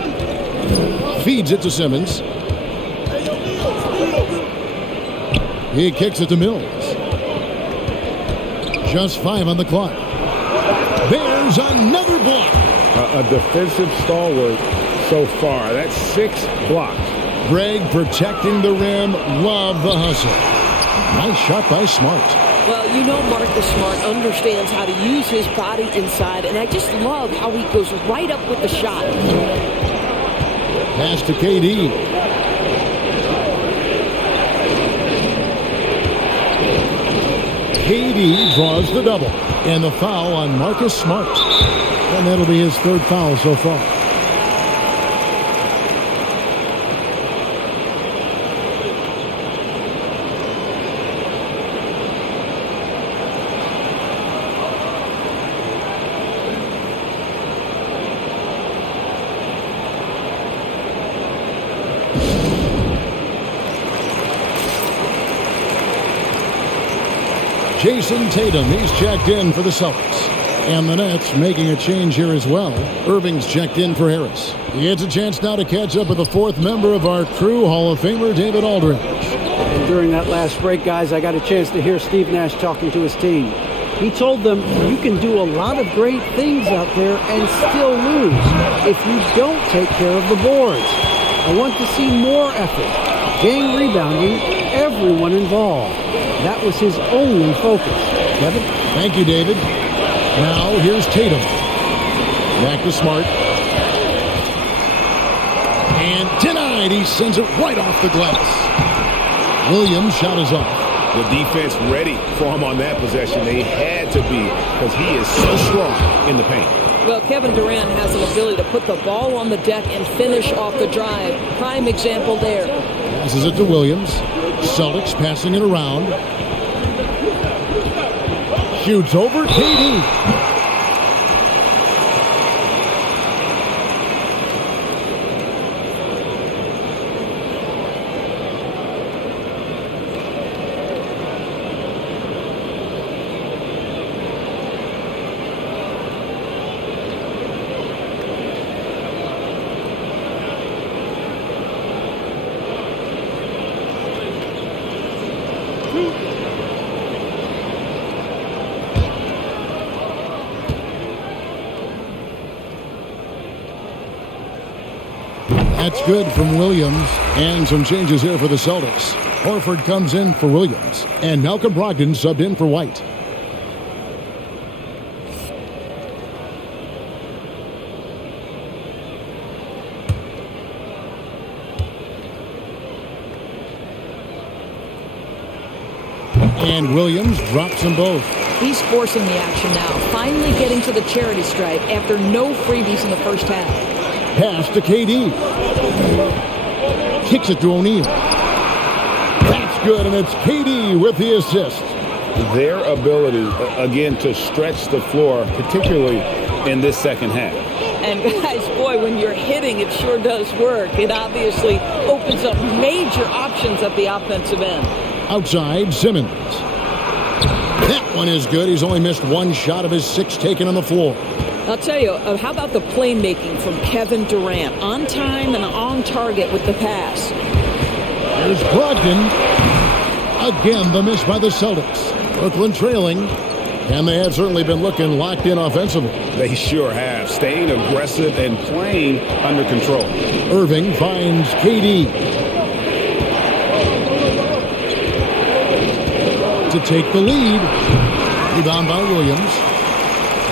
Feeds it to Simmons. He kicks it to Mills. Just 5 on the clock. There's another block. A defensive stalwart so far. That's 6 blocks. Greg protecting the rim. Love the hustle. Nice shot by Smart. Well, you know Marcus Smart understands how to use his body inside, and I just love how he goes right up with the shot. Pass to KD. KD draws the double. And the foul on Marcus Smart. And that'll be his 3rd foul so far. Jason Tatum, he's checked in for the Celtics. And the Nets making a change here as well. Irving's checked in for Harris. He gets a chance now to catch up with the 4th member of our crew, Hall of Famer David Aldridge. And during that last break, guys, I got a chance to hear Steve Nash talking to his team. He told them, you can do a lot of great things out there and still lose if you don't take care of the boards. I want to see more effort, gang rebounding, everyone involved. That was his only focus. Kevin? Thank you, David. Now, here's Tatum. Back to Smart. And denied. He sends it right off the glass. Williams' shot is off. The defense ready for him on that possession. They had to be because he is so strong in the paint. Well, Kevin Durant has an ability to put the ball on the deck and finish off the drive. Prime example there. Passes it to Williams. Celtics passing it around. Shoots over KD. That's good from Williams. And some changes here for the Celtics. Horford comes in for Williams. And Malcolm Brogdon subbed in for White. And Williams drops them both. He's forcing the action now, finally getting to the charity stripe after no freebies in the first half. Pass to KD. Kicks it to O'Neal. That's good, and it's KD with the assist. Their ability, again, to stretch the floor, particularly in this second half. And guys, boy, when you're hitting, it sure does work. It obviously opens up major options at the offensive end. Outside, Simmons. That one is good. He's only missed 1 shot of his 6 taken on the floor. I'll tell you, how about the playmaking from Kevin Durant? On time and on target with the pass. There's Brogdon. Again, the miss by the Celtics. Brooklyn trailing. And they have certainly been looking locked in offensively. They sure have. Staying aggressive and playing under control. Irving finds KD. To take the lead. Rebound by Williams.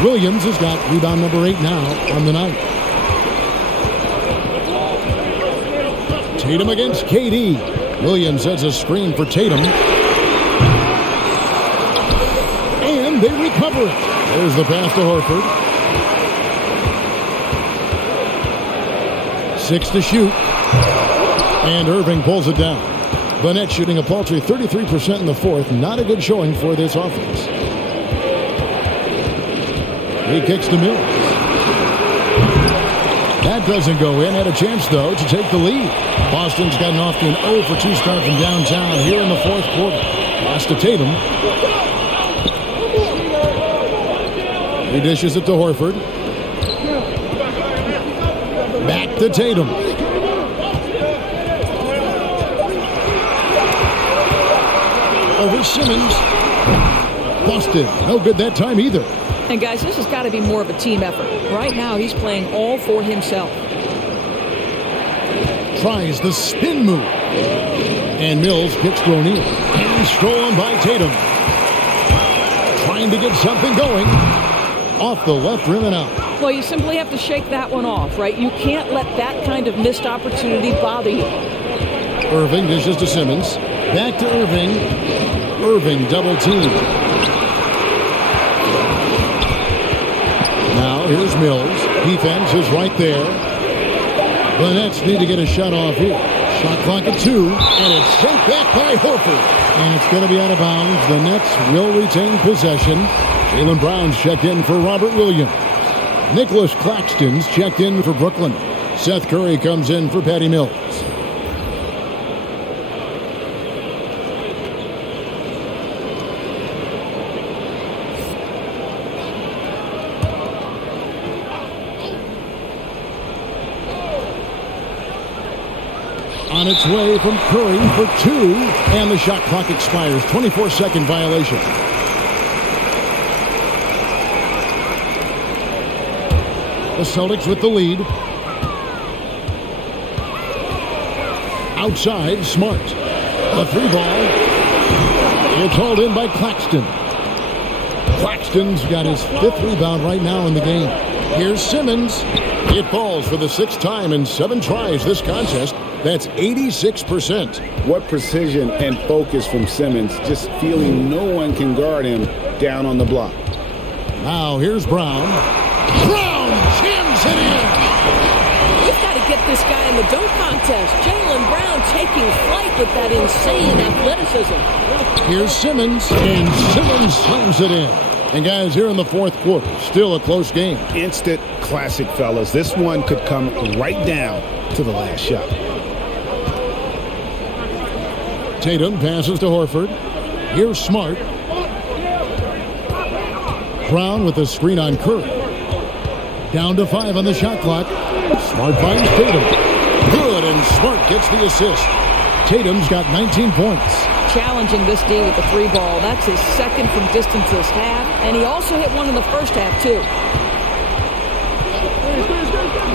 Williams has got rebound number 8 now on the night. Tatum against KD. Williams sets a screen for Tatum. And they recover it. There's the pass to Horford. 6 to shoot. And Irving pulls it down. Burnett shooting a paltry 33% in the fourth. Not a good showing for this offense. He kicks to Mills. That doesn't go in. Had a chance, though, to take the lead. Boston's gotten off to an 0 for 2 start from downtown here in the fourth quarter. Pass to Tatum. He dishes it to Horford. Back to Tatum. Over Simmons. Busted. No good that time either. And guys, this has got to be more of a team effort. Right now, he's playing all for himself. Tries the spin move. And Mills kicks to O'Neal. And stolen by Tatum. Trying to get something going. Off the left rim and out. Well, you simply have to shake that one off, right? You can't let that kind of missed opportunity bother you. Irving dishes to Simmons. Back to Irving. Irving double team. Now here's Mills. Defense is right there. The Nets need to get a shot off here. Shot clock at 2. And it's sent back by Horford. And it's going to be out of bounds. The Nets will retain possession. Jaylen Brown's checked in for Robert Williams. Nicholas Claxton's checked in for Brooklyn. Seth Curry comes in for Patty Mills. On its way from Curry for 2, and the shot clock expires. 24-second violation. The Celtics with the lead. Outside, Smart. The 3 ball. It's hauled in by Claxton. Claxton's got his 5th rebound right now in the game. Here's Simmons. It falls for the 6th time in 7 tries this contest. That's 86%. What precision and focus from Simmons, just feeling no one can guard him down on the block. Now here's Brown. Brown jams it in. We've got to get this guy in the dunk contest. Jaylen Brown taking flight with that insane athleticism. Here's Simmons, and Simmons slams it in. And guys, here in the fourth quarter, still a close game. Instant classic, fellas. This one could come right down to the last shot. Tatum passes to Horford. Here's Smart. Brown with the screen on Curry. Down to 5 on the shot clock. Smart finds Tatum. Good, and Smart gets the assist. Tatum's got 19 points. Challenging this D with the 3 ball. That's his 2nd from distance this half. And he also hit one in the first half, too.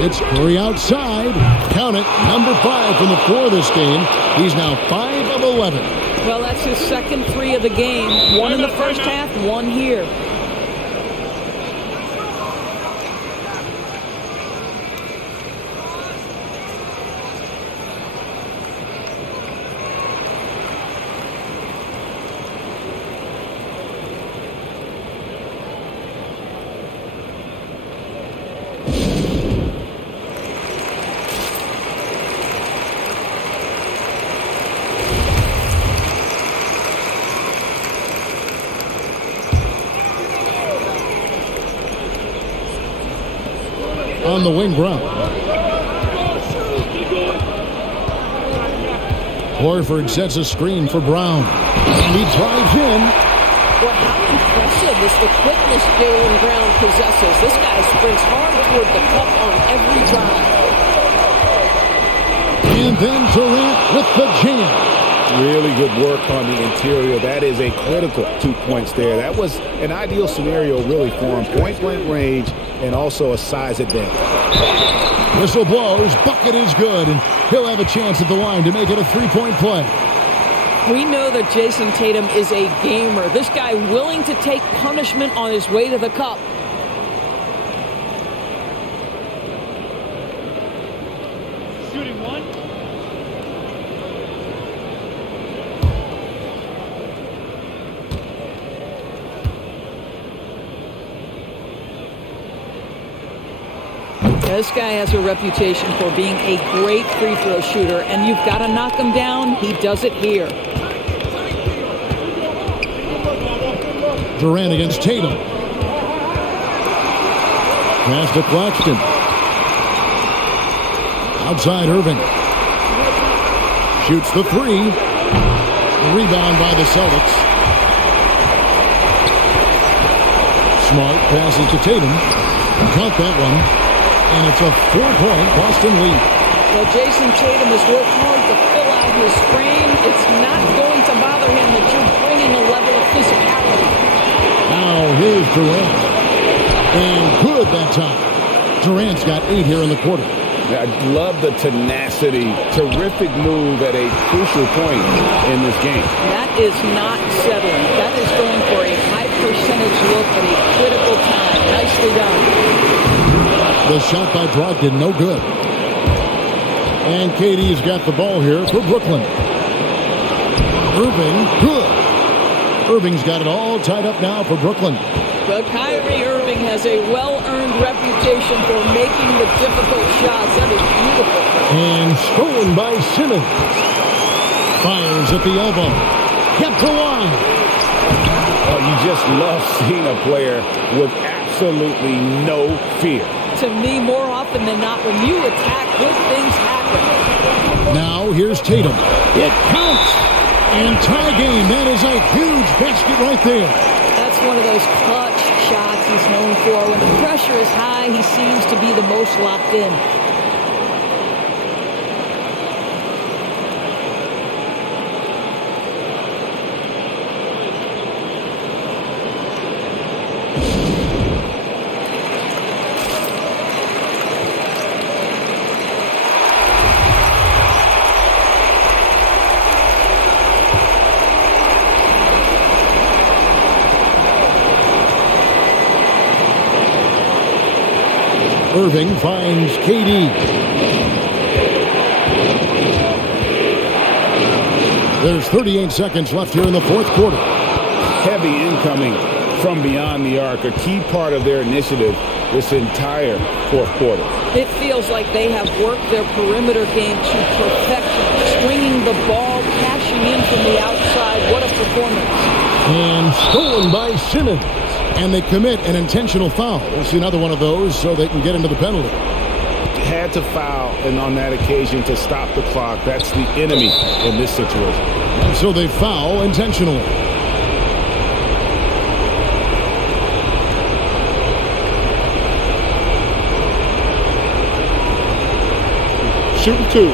It's Curry outside. Count it. Number 5 from the floor this game. He's now 5 of 11. Well, that's his 2nd 3 of the game. 1 in the first half, 1 here. On the wing, Brown. Horford sets a screen for Brown. And he drives in. Well, how impressive is the quickness Jaylen Brown possesses. This guy sprints hard toward the cup on every drive. And then Durant with the jam. Really good work on the interior. That is a critical 2 points there. That was an ideal scenario really for him. Point-blank range and also a size advantage. Whistle blows. Bucket is good. And he'll have a chance at the line to make it a 3-point play. We know that Jason Tatum is a gamer. This guy willing to take punishment on his way to the cup. Shooting 1. Yeah, this guy has a reputation for being a great free throw shooter, and you've got to knock him down. He does it here. Durant against Tatum. Pass to Claxton. Outside Irving. Shoots the three. Rebound by the Celtics. Smart passes to Tatum. Caught that one. And it's a 4-point Boston lead. Well, Jason Tatum has worked hard to fill out his frame. It's not going to bother him that you're bringing a level of physicality. Now here's Durant. And good that time. Durant's got 8 here in the quarter. I love the tenacity. Terrific move at a crucial point in this game. That is not settling. That is going for a high percentage look at a critical time. Nicely done. The shot by Brogdon, no good. And KD's got the ball here for Brooklyn. Irving, good. Irving's got it all tied up now for Brooklyn. But Kyrie Irving has a well-earned reputation for making the difficult shots. That is beautiful. And stolen by Simmons. Fires at the elbow. Kept alive. Oh, you just love seeing a player with absolutely no fear. To me, more often than not, when you attack, good things happen. Now here's Tatum. It counts. And tie game. That is a huge basket right there. That's one of those clutch shots he's known for. When the pressure is high, he seems to be the most locked in. Irving finds KD. There's 38 seconds left here in the fourth quarter. Heavy incoming from beyond the arc, a key part of their initiative this entire fourth quarter. It feels like they have worked their perimeter game to perfection. Swinging the ball, cashing in from the outside. What a performance. And stolen by Simmons. And they commit an intentional foul. We'll see another one of those so they can get into the penalty. Had to foul, and on that occasion to stop the clock. That's the enemy in this situation. And so they foul intentionally. Shooting two.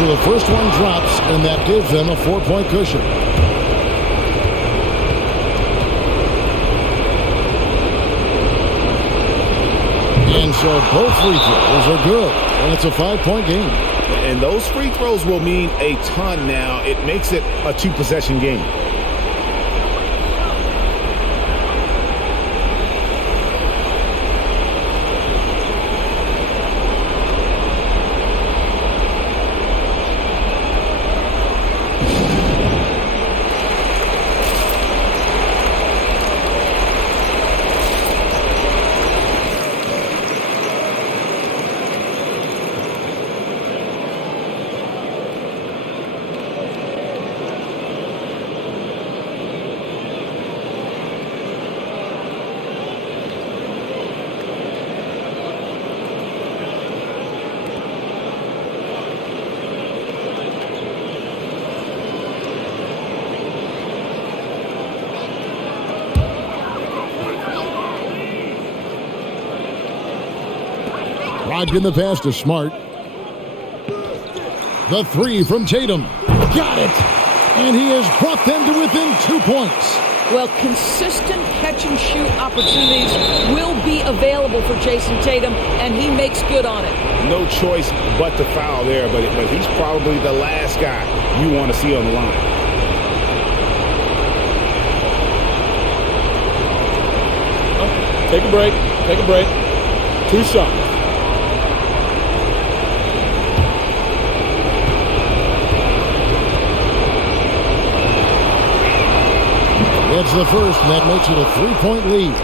So the first one drops, and that gives them a 4-point cushion. And so both free throws are good, and it's a 5-point game. And those free throws will mean a ton now. It makes it a 2-possession game. Brogdon the pass to Smart. The three from Tatum. Got it. And he has brought them to within 2 points. Well, consistent catch-and-shoot opportunities will be available for Jason Tatum, and he makes good on it. No choice but to foul there, but he's probably the last guy you want to see on the line. Take a break. Take a break. 2 shots. It's the first, and that makes it a 3-point lead.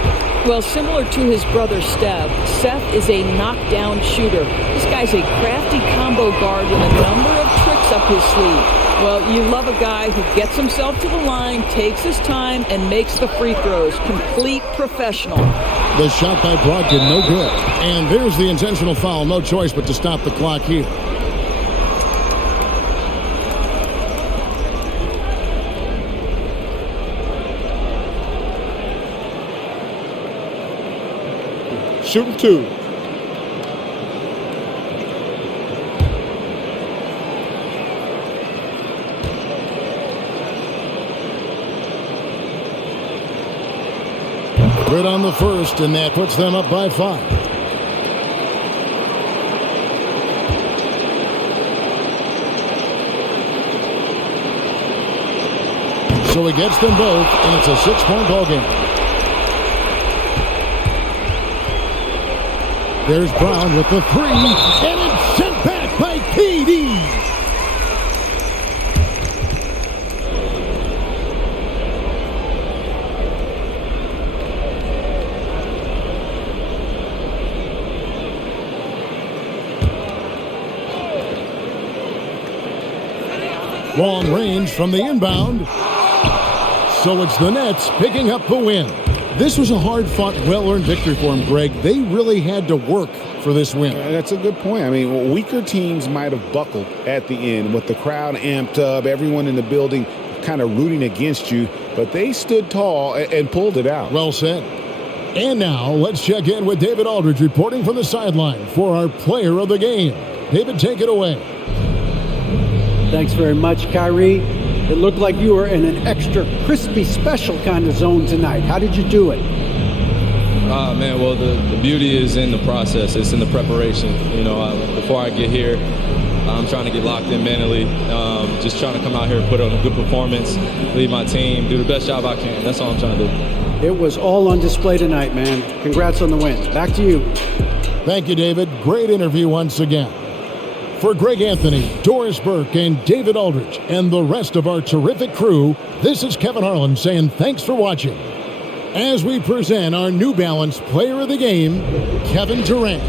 Well, similar to his brother Steph, Seth is a knockdown shooter. This guy's a crafty combo guard with a number of tricks up his sleeve. Well, you love a guy who gets himself to the line, takes his time, and makes the free throws. Complete professional. The shot by Brogdon, no good. And there's the intentional foul. No choice but to stop the clock here. Shooting 2. Good on the first, and that puts them up by 5. So he gets them both, and it's a 6-point ball game. There's Brown with the 3, and it's sent back by KD. Long range from the inbound. So it's the Nets picking up the win. This was a hard-fought, well-earned victory for them, Greg. They really had to work for this win. That's a good point. I mean, weaker teams might have buckled at the end with the crowd amped up, everyone in the building kind of rooting against you, but they stood tall and pulled it out. Well said. And now let's check in with David Aldridge reporting from the sideline for our player of the game. David, take it away. Thanks very much, Kyrie. It looked like you were in an extra crispy special kind of zone tonight. How did you do it? Man, well, the beauty is in the process. It's in the preparation. You know, before I get here, I'm trying to get locked in mentally. Just trying to come out here and put on a good performance, lead my team, do the best job I can. That's all I'm trying to do. It was all on display tonight, man. Congrats on the win. Back to you. Thank you, David. Great interview once again. For Greg Anthony, Doris Burke, and David Aldridge, and the rest of our terrific crew, this is Kevin Harlan saying thanks for watching. As we present our New Balance Player of the Game, Kevin Durant.